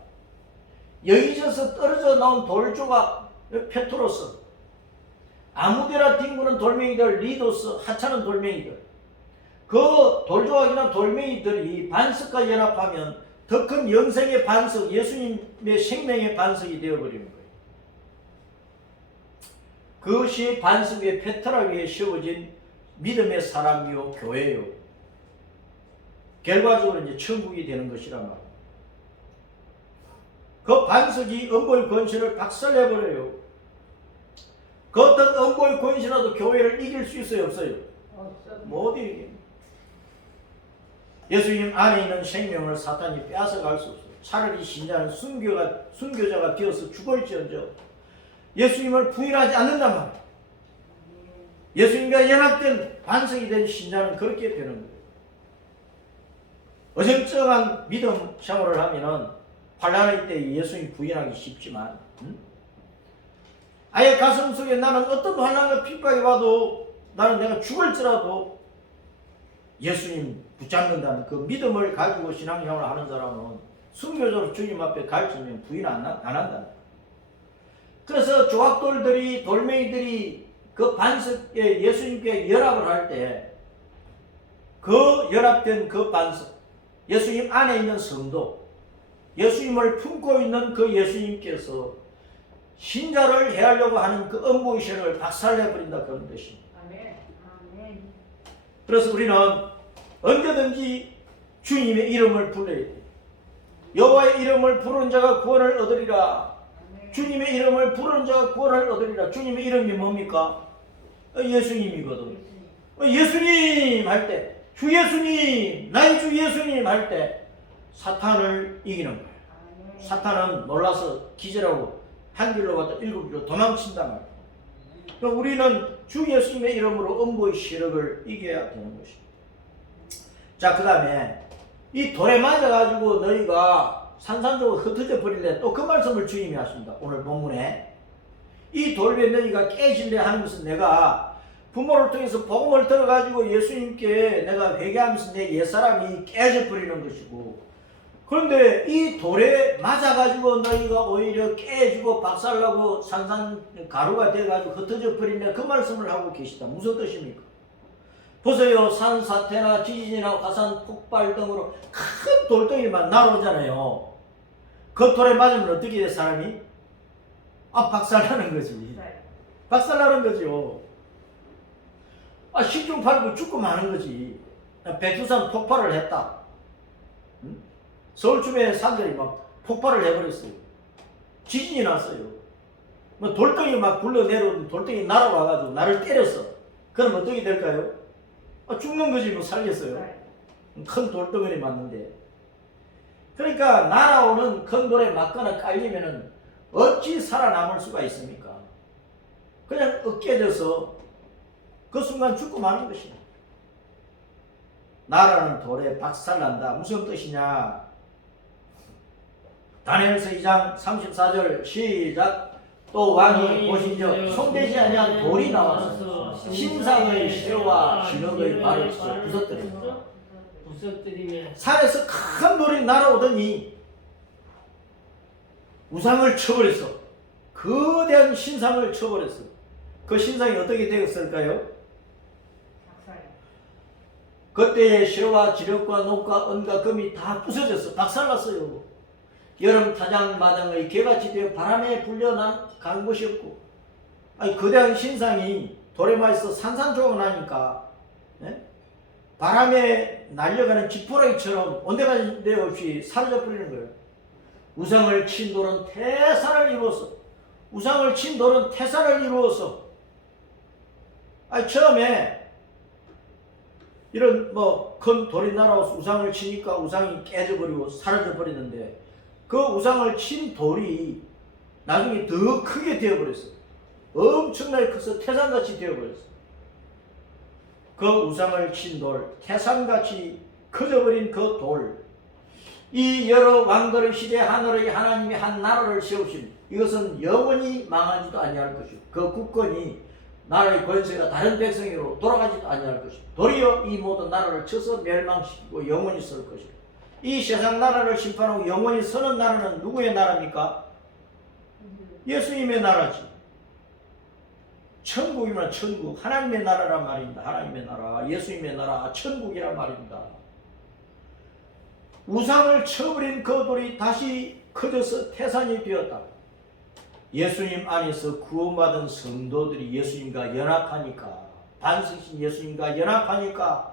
여기저서 떨어져 나온 돌조각, 페트로스, 아무데나 뒹구는 돌멩이들, 리도스, 하찮은 돌멩이들. 그 돌조각이나 돌멩이들이 반석과 연합하면 더 큰 영생의 반석, 예수님의 생명의 반석이 되어버리는 거예요. 그것이 반석 위에, 페트라 위에 세워진 믿음의 사람이요, 교회요. 결과적으로 이제 천국이 되는 것이란 말이에요. 그 반석이 음보의 권세를 박살내버려요. 그 어떤 음보의 권세라도 교회를 이길 수 있어요, 없어요? 못 이깁니다. 예수님 안에 있는 생명을 사탄이 빼앗아갈 수 없어요. 차라리 신자는 순교자가 되어서 죽을지언정 예수님을 부인하지 않는단 말이에요. 예수님과 연합된 반석이 된 신자는 그렇게 되는 거예요. 어정쩡한 믿음 생활을 하면은 환난의 때 예수님 부인하기 쉽지만 아예 가슴 속에 나는 어떤 환난과 핍박이 와도 나는 내가 죽을지라도 예수님 붙잡는다는 그 믿음을 가지고 신앙생활을 하는 사람은 순교적으로 주님 앞에 가르치면 부인 안 한다. 그래서 조각돌들이 돌멩이들이 그 반석에 예수님께 연합을 할 때 그 연합된 그 반석 예수님 안에 있는 성도 예수님을 품고 있는 그 예수님께서 신자를 해하려고 하는 그 음부의 세력을 박살내버린다 그런 뜻입니다. 아멘. 그래서 우리는 언제든지 주님의 이름을 불러야 돼요. 여호와의 이름을 부르는 자가 구원을 얻으리라. 주님의 이름을 부르는 자가 구원을 얻으리라. 주님의 이름이 뭡니까? 예수님이거든. 예수님 할 때, 주 예수님, 나의 주 예수님 할 때 사탄을 이기는 거예요. 사탄은 놀라서 기절하고 한 길로 갔다 일곱 길로 도망친단 말이에요. 그러니까 우리는 주 예수님의 이름으로 음부의 세력을 이겨야 되는 것입니다. 자, 그 다음에 이 돌에 맞아가지고 너희가 산산적으로 흩어져 버릴래. 또 그 말씀을 주님이 하십니다. 오늘 본문에 이 돌에 너희가 깨질래 하는 것은 내가 부모를 통해서 복음을 들어가지고 예수님께 내가 회개하면서 내 옛사람이 깨져버리는 것이고, 그런데 이 돌에 맞아가지고 너희가 오히려 깨지고 박살나고 산산가루가 돼가지고 흩어져 버린다. 그 말씀을 하고 계시다. 무슨 뜻입니까? 보세요. 산사태나 지진이나 화산 폭발 등으로 큰 돌덩이만 날아오잖아요. 그 돌에 맞으면 어떻게 돼 사람이? 박살나는 거지. 박살나는 거죠. 신중팔구 죽고 마는 거지. 백두산 폭발을 했다. 서울 주변의 산들이 막 폭발을 해버렸어요. 지진이 났어요. 뭐 돌덩이 막 굴러내려오는 돌덩이 날아와가지고 나를 때렸어. 그럼 어떻게 될까요? 죽는 거지. 뭐 살겠어요. 큰 돌덩이를 맞는데. 그러니까 날아오는 큰 돌에 맞거나 깔리면은 어찌 살아남을 수가 있습니까? 그냥 으깨져서 그 순간 죽고 마는 것이다. 나라는 돌에 박살난다. 무슨 뜻이냐? 다니엘서 2장 34절 시작. 또 왕이 보신즉 손대지 아니한 돌이 나와서 신상의 쇠와 진흙의 발을 쳐 부서뜨린다. 산에서 큰 돌이 날아오더니 우상을 쳐버렸어. 거대한 신상을 쳐버렸어. 그 신상이 어떻게 되었을까요? 그때의 쇠와 지력과 녹과 은과 금이 다 부서졌어. 박살났어요. 여름 타작마당의 개같이 되어 바람에 불려난 간 것이었고, 거대한 신상이 돌에 맞아서 산산조각나니까 바람에 날려가는 지푸라기처럼 온데간데 없이 사라져 버리는 거예요. 우상을 친 돌은 태산을 이루었어. 우상을 친 돌은 태산을 이루었어. 처음에 이런 큰 돌이 날아와서 우상을 치니까 우상이 깨져버리고 사라져버리는데, 그 우상을 친 돌이 나중에 더 크게 되어버렸어. 엄청나게 커서 태산같이 되어버렸어. 그 우상을 친 돌, 태산같이 커져버린 그 돌, 이 여러 왕들의 시대 하늘의 하나님이 한 나라를 세우신, 이것은 영원히 망하지도 아니할 것이고, 그 국권이 나라의 권세가 다른 백성으로 돌아가지도 아니할 것이고, 도리어 이 모든 나라를 쳐서 멸망시키고 영원히 설 것이고, 이 세상 나라를 심판하고 영원히 서는 나라는 누구의 나라입니까? 예수님의 나라지. 천국이면 천국, 하나님의 나라란 말입니다. 하나님의 나라, 예수님의 나라, 천국이란 말입니다. 우상을 쳐버린 그 돌이 다시 커져서 태산이 되었다. 예수님 안에서 구원받은 성도들이 예수님과 연합하니까, 반석이신 예수님과 연합하니까,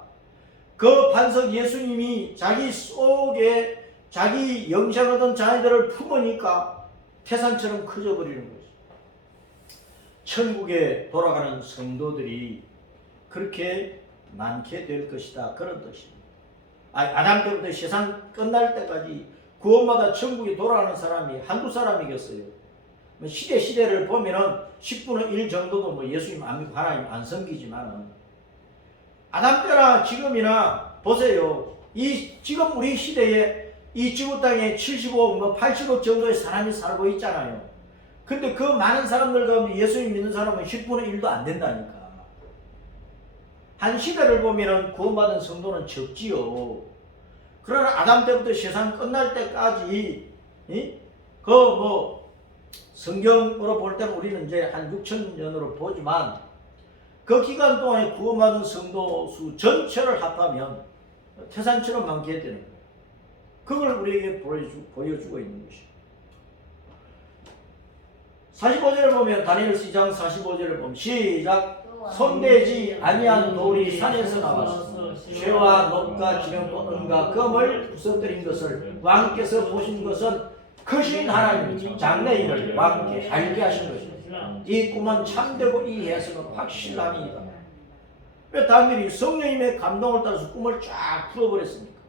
그 반석 예수님이 자기 속에 자기 영생하던 자녀들을 품으니까 태산처럼 커져버리는 거죠. 천국에 돌아가는 성도들이 그렇게 많게 될 것이다. 그런 뜻입니다. 아담 때부터 세상 끝날 때까지 구원받아 천국에 돌아가는 사람이 한두 사람이겠어요. 시대를 보면은 10분의 1 정도도 뭐 예수님 안 믿고 하나님 안 섬기지만은 아담 때나 지금이나 보세요. 지금 우리 시대에 이 지구 땅에 75억, 80억 정도의 사람이 살고 있잖아요. 근데 그 많은 사람들 가운데 예수님 믿는 사람은 10분의 1도 안 된다니까. 한 시대를 보면은 구원받은 성도는 적지요. 그러나 아담 때부터 세상 끝날 때까지 성경으로 볼 때는 우리는 이제 한 6,000년으로 보지만 그 기간 동안에 구원받은 성도 수 전체를 합하면 태산처럼 많게 되는 거예요. 그걸 우리에게 보여주고 있는 것이죠. 45절을 보면 다니엘서 2장 45절을 보면 시작. 손대지 아니한 돌이 산에서 나왔어 쇠와 놋과 기름과 은과 금을 부서뜨린 것을 왕께서 보신 것은 크신 하나님이 장래일을 왕께 알게 하신 것입니다. 이 꿈은 참되고 이 해석은 확실함이다. 왜 다니엘이 성령님의 감동을 따라서 꿈을 쫙 풀어버렸습니까?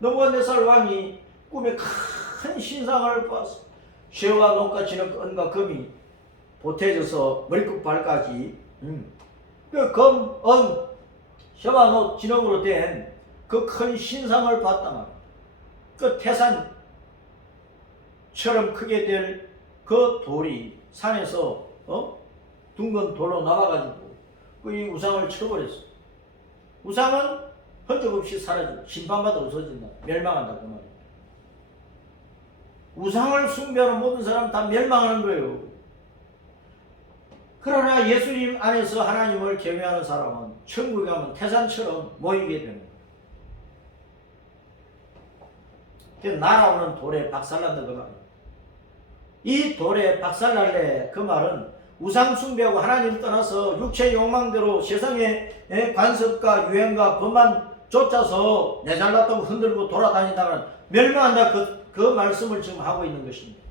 느부갓네살 왕이 꿈에 큰 신상을 봤어. 쇠와 놋과 기름과 은과 금이 보태져서 머리끝 발까지 그 금, 은, 쇠와 놋, 진흙으로 된 그 큰 신상을 봤단 말이야. 그 태산처럼 크게 될 그 돌이 산에서 둥근 돌로 나와가지고 이 우상을 쳐버렸어. 우상은 흔적 없이 사라지고 심판받아 없어진다. 멸망한다 그 말이야. 우상을 숭배하는 모든 사람 다 멸망하는 거예요. 그러나 예수님 안에서 하나님을 경외하는 사람은 천국에 가면 태산처럼 모이게 되는 거예요. 날아오는 돌에 박살난다 그 말이에요. 이 돌에 박살날래 그 말은 우상 숭배하고 하나님 떠나서 육체 욕망대로 세상의 관습과 유행과 법만 쫓아서 내 잘났다고 흔들고 돌아다니다가 멸망한다 그 말씀을 지금 하고 있는 것입니다.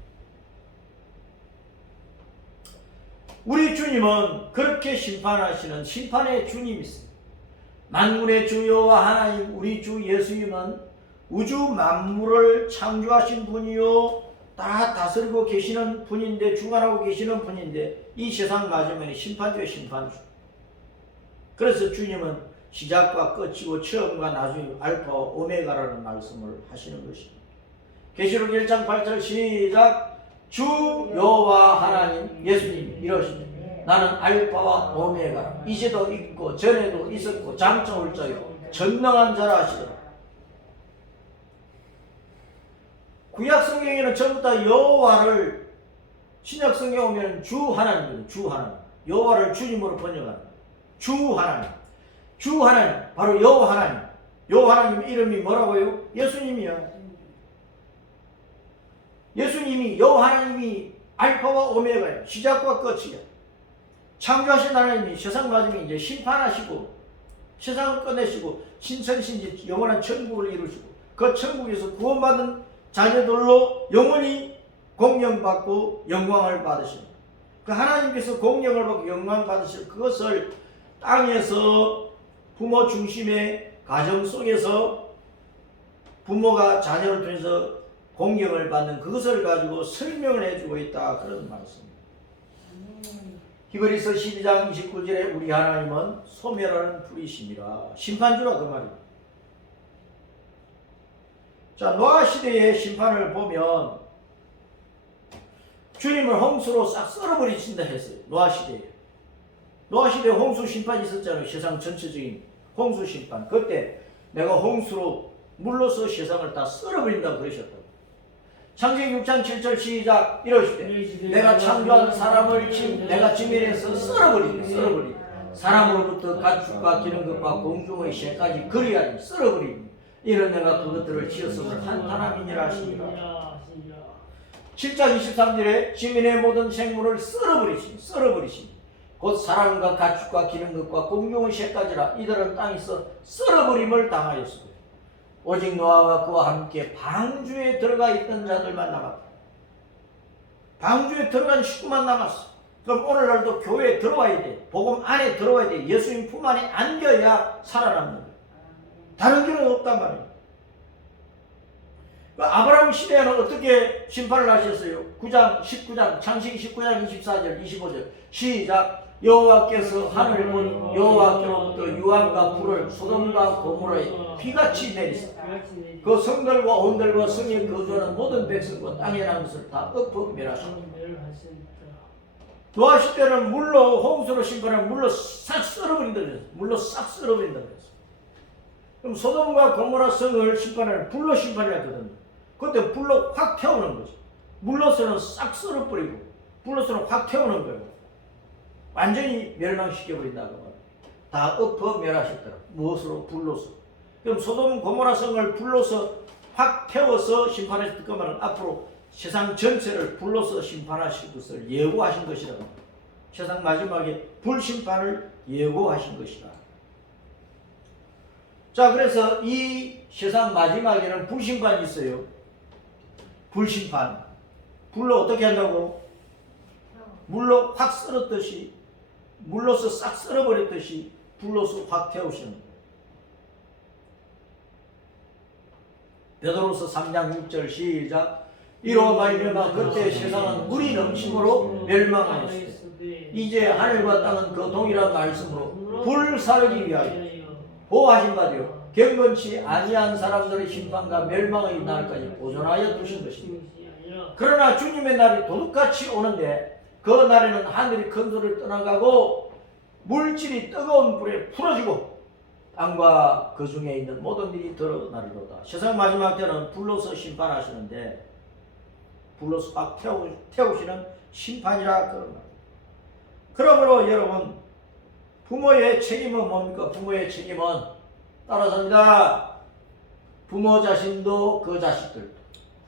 우리 주님은 그렇게 심판하시는 심판의 주님이십니다. 만군의 주 여호와 하나님 우리 주 예수님은 우주 만물을 창조하신 분이요 다 다스리고 계시는 분인데 주관하고 계시는 분인데 이 세상 마지막에 심판주의 심판주. 그래서 주님은 시작과 끝이고 처음과 나중이고 알파와 오메가라는 말씀을 하시는 것입니다. 계시록 1장 8절 시작. 주 여호와 하나님 예수님 이러시니 나는 알파와 오메가 이제도 있고 전에도 있었고 장차 올 자요 전능한 자라 하시더라. 구약 성경에는 전부 다 여호와를 신약 성경에 오면 주 하나님입니다. 주 하나님. 여호와를 주님으로 번역하는 주 하나님. 주 하나님 바로 여호와 하나님. 여호와 하나님 이름이 뭐라고요? 예수님이야. 예수님이 여호와 하나님이 알파와 오메가예요. 시작과 끝이야. 창조하신 하나님이 세상 마지막에 이제 심판하시고 세상을 끝내시고 신천신지 영원한 천국을 이루시고 그 천국에서 구원받은 자녀들로 영원히 공경받고 영광을 받으십니다. 그 하나님께서 공경을 받고 영광을 받으실 그것을 땅에서 부모 중심의 가정 속에서 부모가 자녀를 통해서 공경을 받는 그것을 가지고 설명을 해주고 있다 그런 말씀입니다. 히브리서 12장 29절에 우리 하나님은 소멸하는 불이시니라. 심판주라 그 말입니다. 자, 노아 시대의 심판을 보면 주님을 홍수로 싹 썰어버리신다 했어요. 노아 시대에. 노아 시대에 홍수 심판이 있었잖아요. 세상 전체적인 홍수 심판. 그때 내가 홍수로 물로서 세상을 다 썰어버린다고 그러셨다고. 창세기 6장 7절 시작 이러시되 내가 창조한 사람을 내가 지면에서 썰어버리니 사람으로부터 가축과 기름것과 공중의 새까지 그리하니 썰어버리니 이는 내가 그것들을 지었음을 한탄함이니라 하시니라. 7장 23절에 지면의 모든 생물을 썰어버리시니 곧 사람과 가축과 기름것과 공중의 새까지라 이들은 땅에서 썰어버림을 당하였으며 오직 노아와 그와 함께 방주에 들어가 있던 자들만 남았다. 방주에 들어간 식구만 남았어. 그럼 오늘날도 교회에 들어와야 돼. 복음 안에 들어와야 돼. 예수님 품 안에 안겨야 살아남는 거야. 다른 길은 없단 말이야. 아브라함 시대에는 어떻게 심판을 하셨어요? 9장, 19장, 창세기 19장 24절, 25절 시작. 여호와께서 하늘을 본 여호와께로부터 유황과 불을 소돔과 고모라에 비같이 내리사 그 성들과 온들과 성에 거주하는 모든 백성과 땅에 나는 것을 다 엎어 멸하셨다. 노아 시대는 물로 홍수로 심판하면 물로 싹 썰어버린다 그랬어. 물로 싹 썰어버린다 그랬어. 그럼 소돔과 고모라 성을 심판하는 불로 심판을 했거든요. 그때 불로 확 태우는 거죠. 물로서는 싹 썰어버리고 불로서는 확 태우는 거예요. 완전히 멸망시켜버린다고 말이에요. 다 엎어 멸하셨더라. 무엇으로? 불로서. 그럼 소돔 고모라 성을 불로서 확 태워서 심판하셨을 거면 앞으로 세상 전체를 불로서 심판하실 것을 예고하신 것이라고. 세상 마지막에 불심판을 예고하신 것이다. 자, 그래서 이 세상 마지막에는 불심판이 있어요. 불심판. 불로 어떻게 한다고? 물로 확 썰었듯이, 물로서 싹 썰어버렸듯이 불로서 확 태우시는 거예요. 베드로서 3장 6절 시작. 이로 말미암아 그때 세상은 물이 넘침으로 멸망하였으되 이제 하늘과 땅은 그 동일한 말씀으로 불사르기 위하여 보호하신 바되어 경건치 아니한 사람들의 심판과 멸망의 날까지 보존하여 두신 것입니다. 그러나 주님의 날이 도둑같이 오는데 그 날에는 하늘이 큰 소리를 떠나가고 물질이 뜨거운 불에 풀어지고 땅과 그 중에 있는 모든 일이 드러나리로다. 세상 마지막 때는 불로서 심판하시는데 불로서 막 태우시는 심판이라 그런 말. 그러므로 여러분, 부모의 책임은 뭡니까? 부모의 책임은 따라서입니다. 부모 자신도 그 자식들도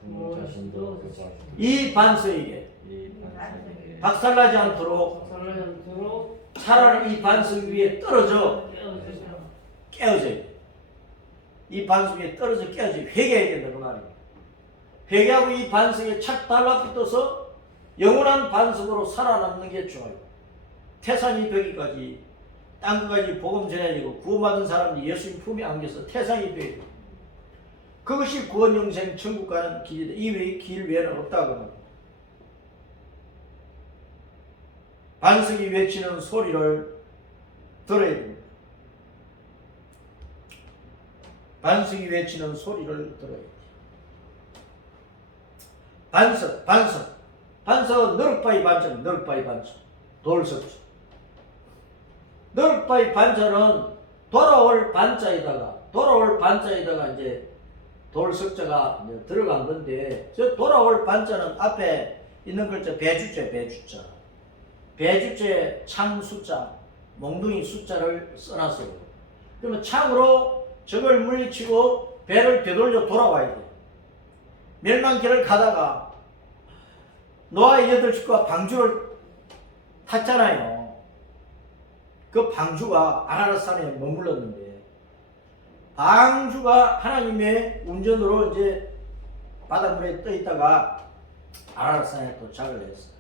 부모 자신도 그 자식 이 반석에게 이 반석에게 박살나지 않도록 차라리 이 반석 위에 떨어져 깨어져야 돼. 이 반석 위에 떨어져 깨어져 회개해야 된다 그 말이에요. 회개하고 이 반석에 착 달라붙어서 영원한 반석으로 살아남는 게 좋아요. 태산이 되기까지 땅끝까지 복음 전해지고 구원받은 사람들이 예수님 품에 안겨서 태산이 되고 그것이 구원 영생 천국 가는 길이다. 이 길 외에는 없다고 합니다. 반석이 외치는 소리를 들어야 됩니다. 반석이 외치는 소리를 들어야 돼요. 반석은 너릇바위 반찬, 너릇바위 반찬, 돌석자. 너릇바위 반찬은 돌아올 반자에다가 이제 돌석자가 이제 들어간 건데, 저 돌아올 반자는 앞에 있는 글자 배주자. 배주자에 창 숫자, 몽둥이 숫자를 써놨어요. 그러면 창으로 적을 물리치고 배를 되돌려 돌아와야 돼요. 멸망길을 가다가 노아의 8식구가 방주를 탔잖아요. 그 방주가 아라랏산에 머물렀는데 방주가 하나님의 운전으로 이제 바닷물에 떠 있다가 아라랏산에 도착을 했어요.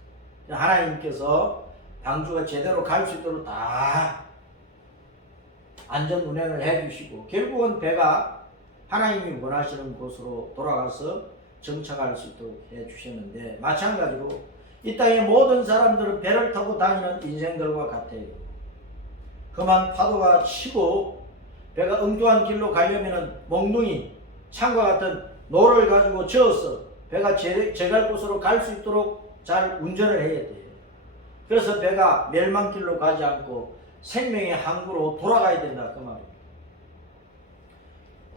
하나님께서 방주가 제대로 갈 수 있도록 다 안전 운행을 해주시고 결국은 배가 하나님이 원하시는 곳으로 돌아가서 정착할 수 있도록 해주셨는데, 마찬가지로 이 땅의 모든 사람들은 배를 타고 다니는 인생들과 같아요. 그만 파도가 치고 배가 엉뚱한 길로 가려면 몽둥이, 창과 같은 노를 가지고 저어서 배가 제갈 곳으로 갈 수 있도록 잘 운전을 해야 돼요. 그래서 배가 멸망길로 가지 않고 생명의 항구로 돌아가야 된다 그 말이에요.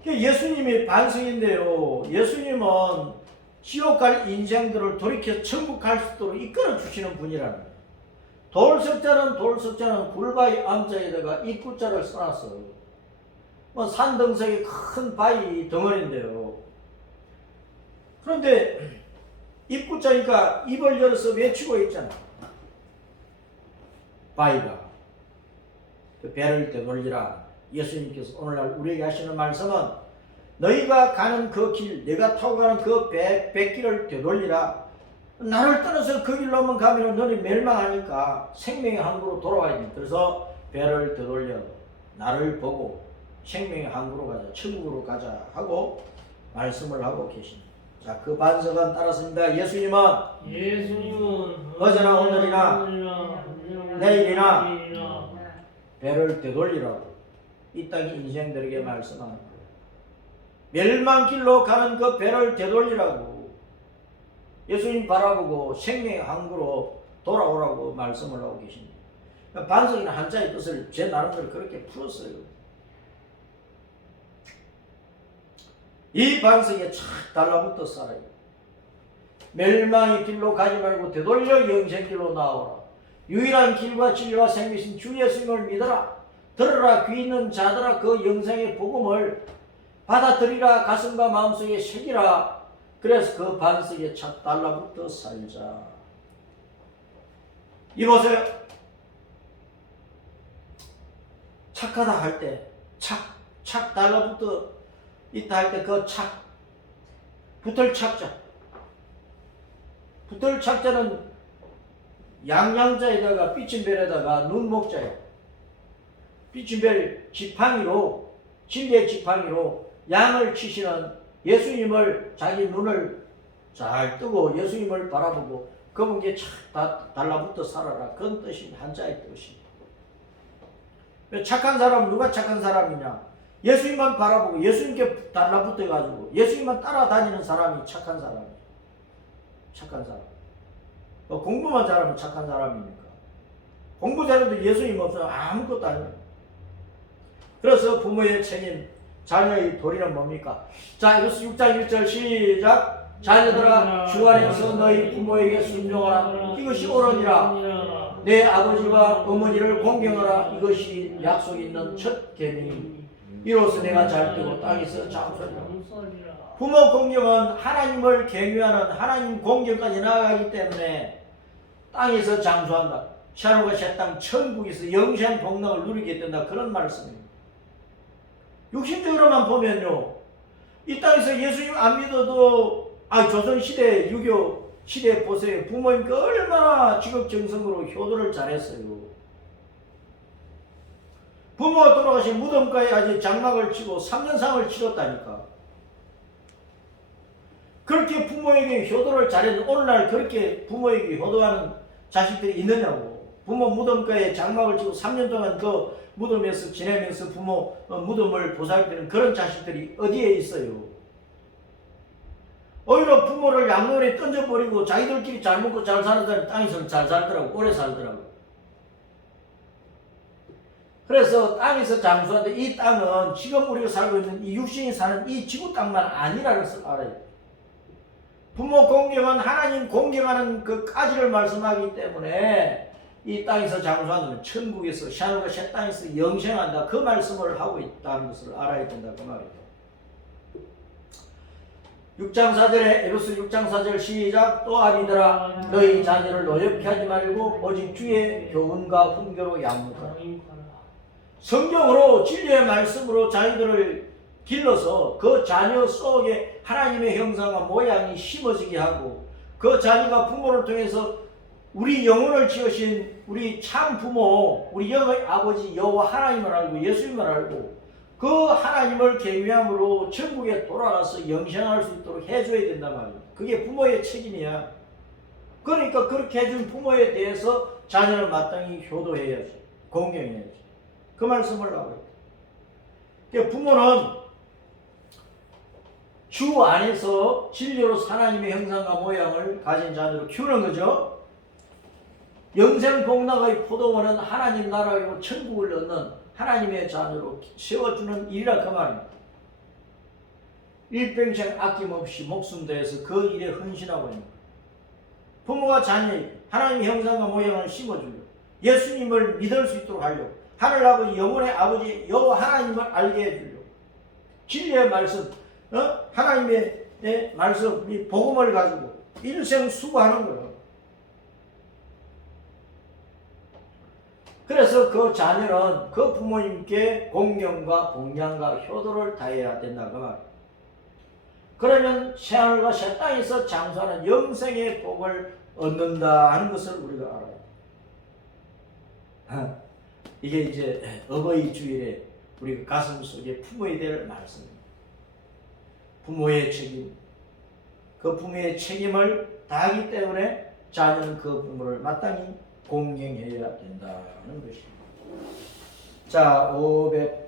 예수님이 반석인데요, 예수님은 지옥 갈 인생들을 돌이켜 천국 갈 수 있도록 이끌어 주시는 분이라는 거예요. 돌석자는 굴바위 암자에다가 입구자를 써놨어요. 산등석의 큰 바위 덩어리인데요. 그런데 입구자니까 입을 열어서 외치고 있잖아요. 바위가 그 배를 되돌리라. 예수님께서 오늘날 우리에게 하시는 말씀은 너희가 가는 그 길, 내가 타고 가는 그 백길을 되돌리라. 나를 떠나서 그 길로만 가면 너는 멸망하니까 생명의 항구로 돌아와야 돼. 그래서 배를 되돌려 나를 보고 생명의 항구로 가자, 천국으로 가자 하고 말씀을 하고 계십니다. 자, 그 반석은 따랐습니다. 예수님은 어제나 오늘이나 내일이나 배를 되돌리라고 이 땅의 인생들에게 말씀하는 거예요. 멸망길로 가는 그 배를 되돌리라고 예수님 바라보고 생명의 항구로 돌아오라고 말씀을 하고 계십니다. 반석이나 한자의 뜻을 제 나름대로 그렇게 풀었어요. 이 반석에 착 달라붙어 살아요. 멸망의 길로 가지 말고 되돌려 영생길로 나오라. 유일한 길과 진리와 생명이신 주 예수님을 믿어라. 들으라. 귀 있는 자들아 그 영생의 복음을 받아들이라. 가슴과 마음속에 새기라. 그래서 그 반석에 착 달라붙어 살자. 이보세요. 착하다 할 때 착 달라붙어 있다 할 때 그 착 붙을 착자. 붙을 착자는 양양자에다가 삐침별에다가 눈목자예요. 삐침별 지팡이로 진리의 지팡이로 양을 치시는 예수님을 자기 눈을 잘 뜨고 예수님을 바라보고 그분께 착 달라붙어 살아라. 그런 뜻이 한자의 뜻입니다. 착한 사람은 누가 착한 사람이냐? 예수님만 바라보고 예수님께 달라붙어 가지고 예수님만 따라다니는 사람이 착한 사람이에요. 착한 사람. 공부만 잘하면 착한 사람입니까? 공부 잘해도 예수님 없으면 아무것도 아니에요. 그래서 부모의 책임, 자녀의 도리는 뭡니까? 자, 이것은 6장 1절 시작. 자녀들아 주 안에서 너희 부모에게 순종하라. 이것이 옳으니라. 내 아버지와 어머니를 공경하라. 이것이 약속 있는 첫 계명이니 이로써 내가 잘 되고 땅에서 장수하리라. 부모 공경은 하나님을 경외하는 하나님 공경까지 나아가기 때문에 땅에서 장수한다. 샤롯과 새 땅 천국에서 영생 복락을 누리게 된다. 그런 말씀입니다. 육신적으로만 보면요, 이 땅에서 예수님 안 믿어도 조선시대 유교 시대 보세요. 부모님께 얼마나 지극정성으로 효도를 잘했어요. 부모가 돌아가신 무덤가에 아직 장막을 치고 3년상을 치렀다니까. 그렇게 부모에게 효도를 잘했는데 오늘날 그렇게 부모에게 효도하는 자식들이 있느냐고. 부모 무덤가에 장막을 치고 3년 동안 그 무덤에서 지내면서 부모 무덤을 보살피는 그런 자식들이 어디에 있어요? 오히려 부모를 양로원에 던져버리고 자기들끼리 잘 먹고 잘 사는 사람이 땅에서 잘 살더라고. 오래 살더라고. 그래서 땅에서 장수하는데 이 땅은 지금 우리가 살고 있는 이 육신이 사는 이 지구 땅만 아니라는 것을 알아야 돼요. 부모 공경은 하나님 공경하는 그 까지를 말씀하기 때문에 이 땅에서 장수하는 천국에서 샤롯과 새 땅에서 영생한다. 그 말씀을 하고 있다는 것을 알아야 된다. 그 말이죠. 6장 4절에 에베소 6장 4절 시작. 또 아비들아 너희 자녀를 노엽게 하지 말고 오직 주의 교훈과 훈계로 양육하라. 성경으로 진리의 말씀으로 자녀들을 길러서 그 자녀 속에 하나님의 형상과 모양이 심어지게 하고 그 자녀가 부모를 통해서 우리 영혼을 지으신 우리 참 부모, 우리 영의 아버지 여호와 하나님을 알고 예수님을 알고 그 하나님을 경외함으로 천국에 돌아가서 영생할 수 있도록 해줘야 된단 말이에요. 그게 부모의 책임이야. 그러니까 그렇게 해준 부모에 대해서 자녀를 마땅히 효도해야지. 공경해야지. 그 말씀을 하고 있다. 그러니까 부모는 주 안에서 진리로 하나님의 형상과 모양을 가진 자녀로 키우는 거죠. 영생 복락의 포도원은 하나님 나라이고 천국을 얻는 하나님의 자녀로 세워주는 일이라 그 말입니다. 일평생 아낌없이 목숨 다해서 그 일에 헌신하고 있는 거예요. 부모가 자녀의 하나님의 형상과 모양을 심어주려 예수님을 믿을 수 있도록 하려고 하늘 아버지 영혼의 아버지 여호와 하나님을 알게 해주려고 진리의 말씀 하나님의 말씀 이 복음을 가지고 일생 수고하는 거예요. 그래서 그 자녀는 그 부모님께 공경과 봉양과 효도를 다해야 된다 그 말이에요. 그러면 새하늘과 새 땅에서 장수하는 영생의 복을 얻는다 하는 것을 우리가 알아요. 이게 이제 어버이 주일에 우리 가슴 속에 품어야 될 말씀입니다. 부모의 책임, 그 부모의 책임을 다하기 때문에 자녀는 그 부모를 마땅히 공경해야 된다는 것입니다. 자, 500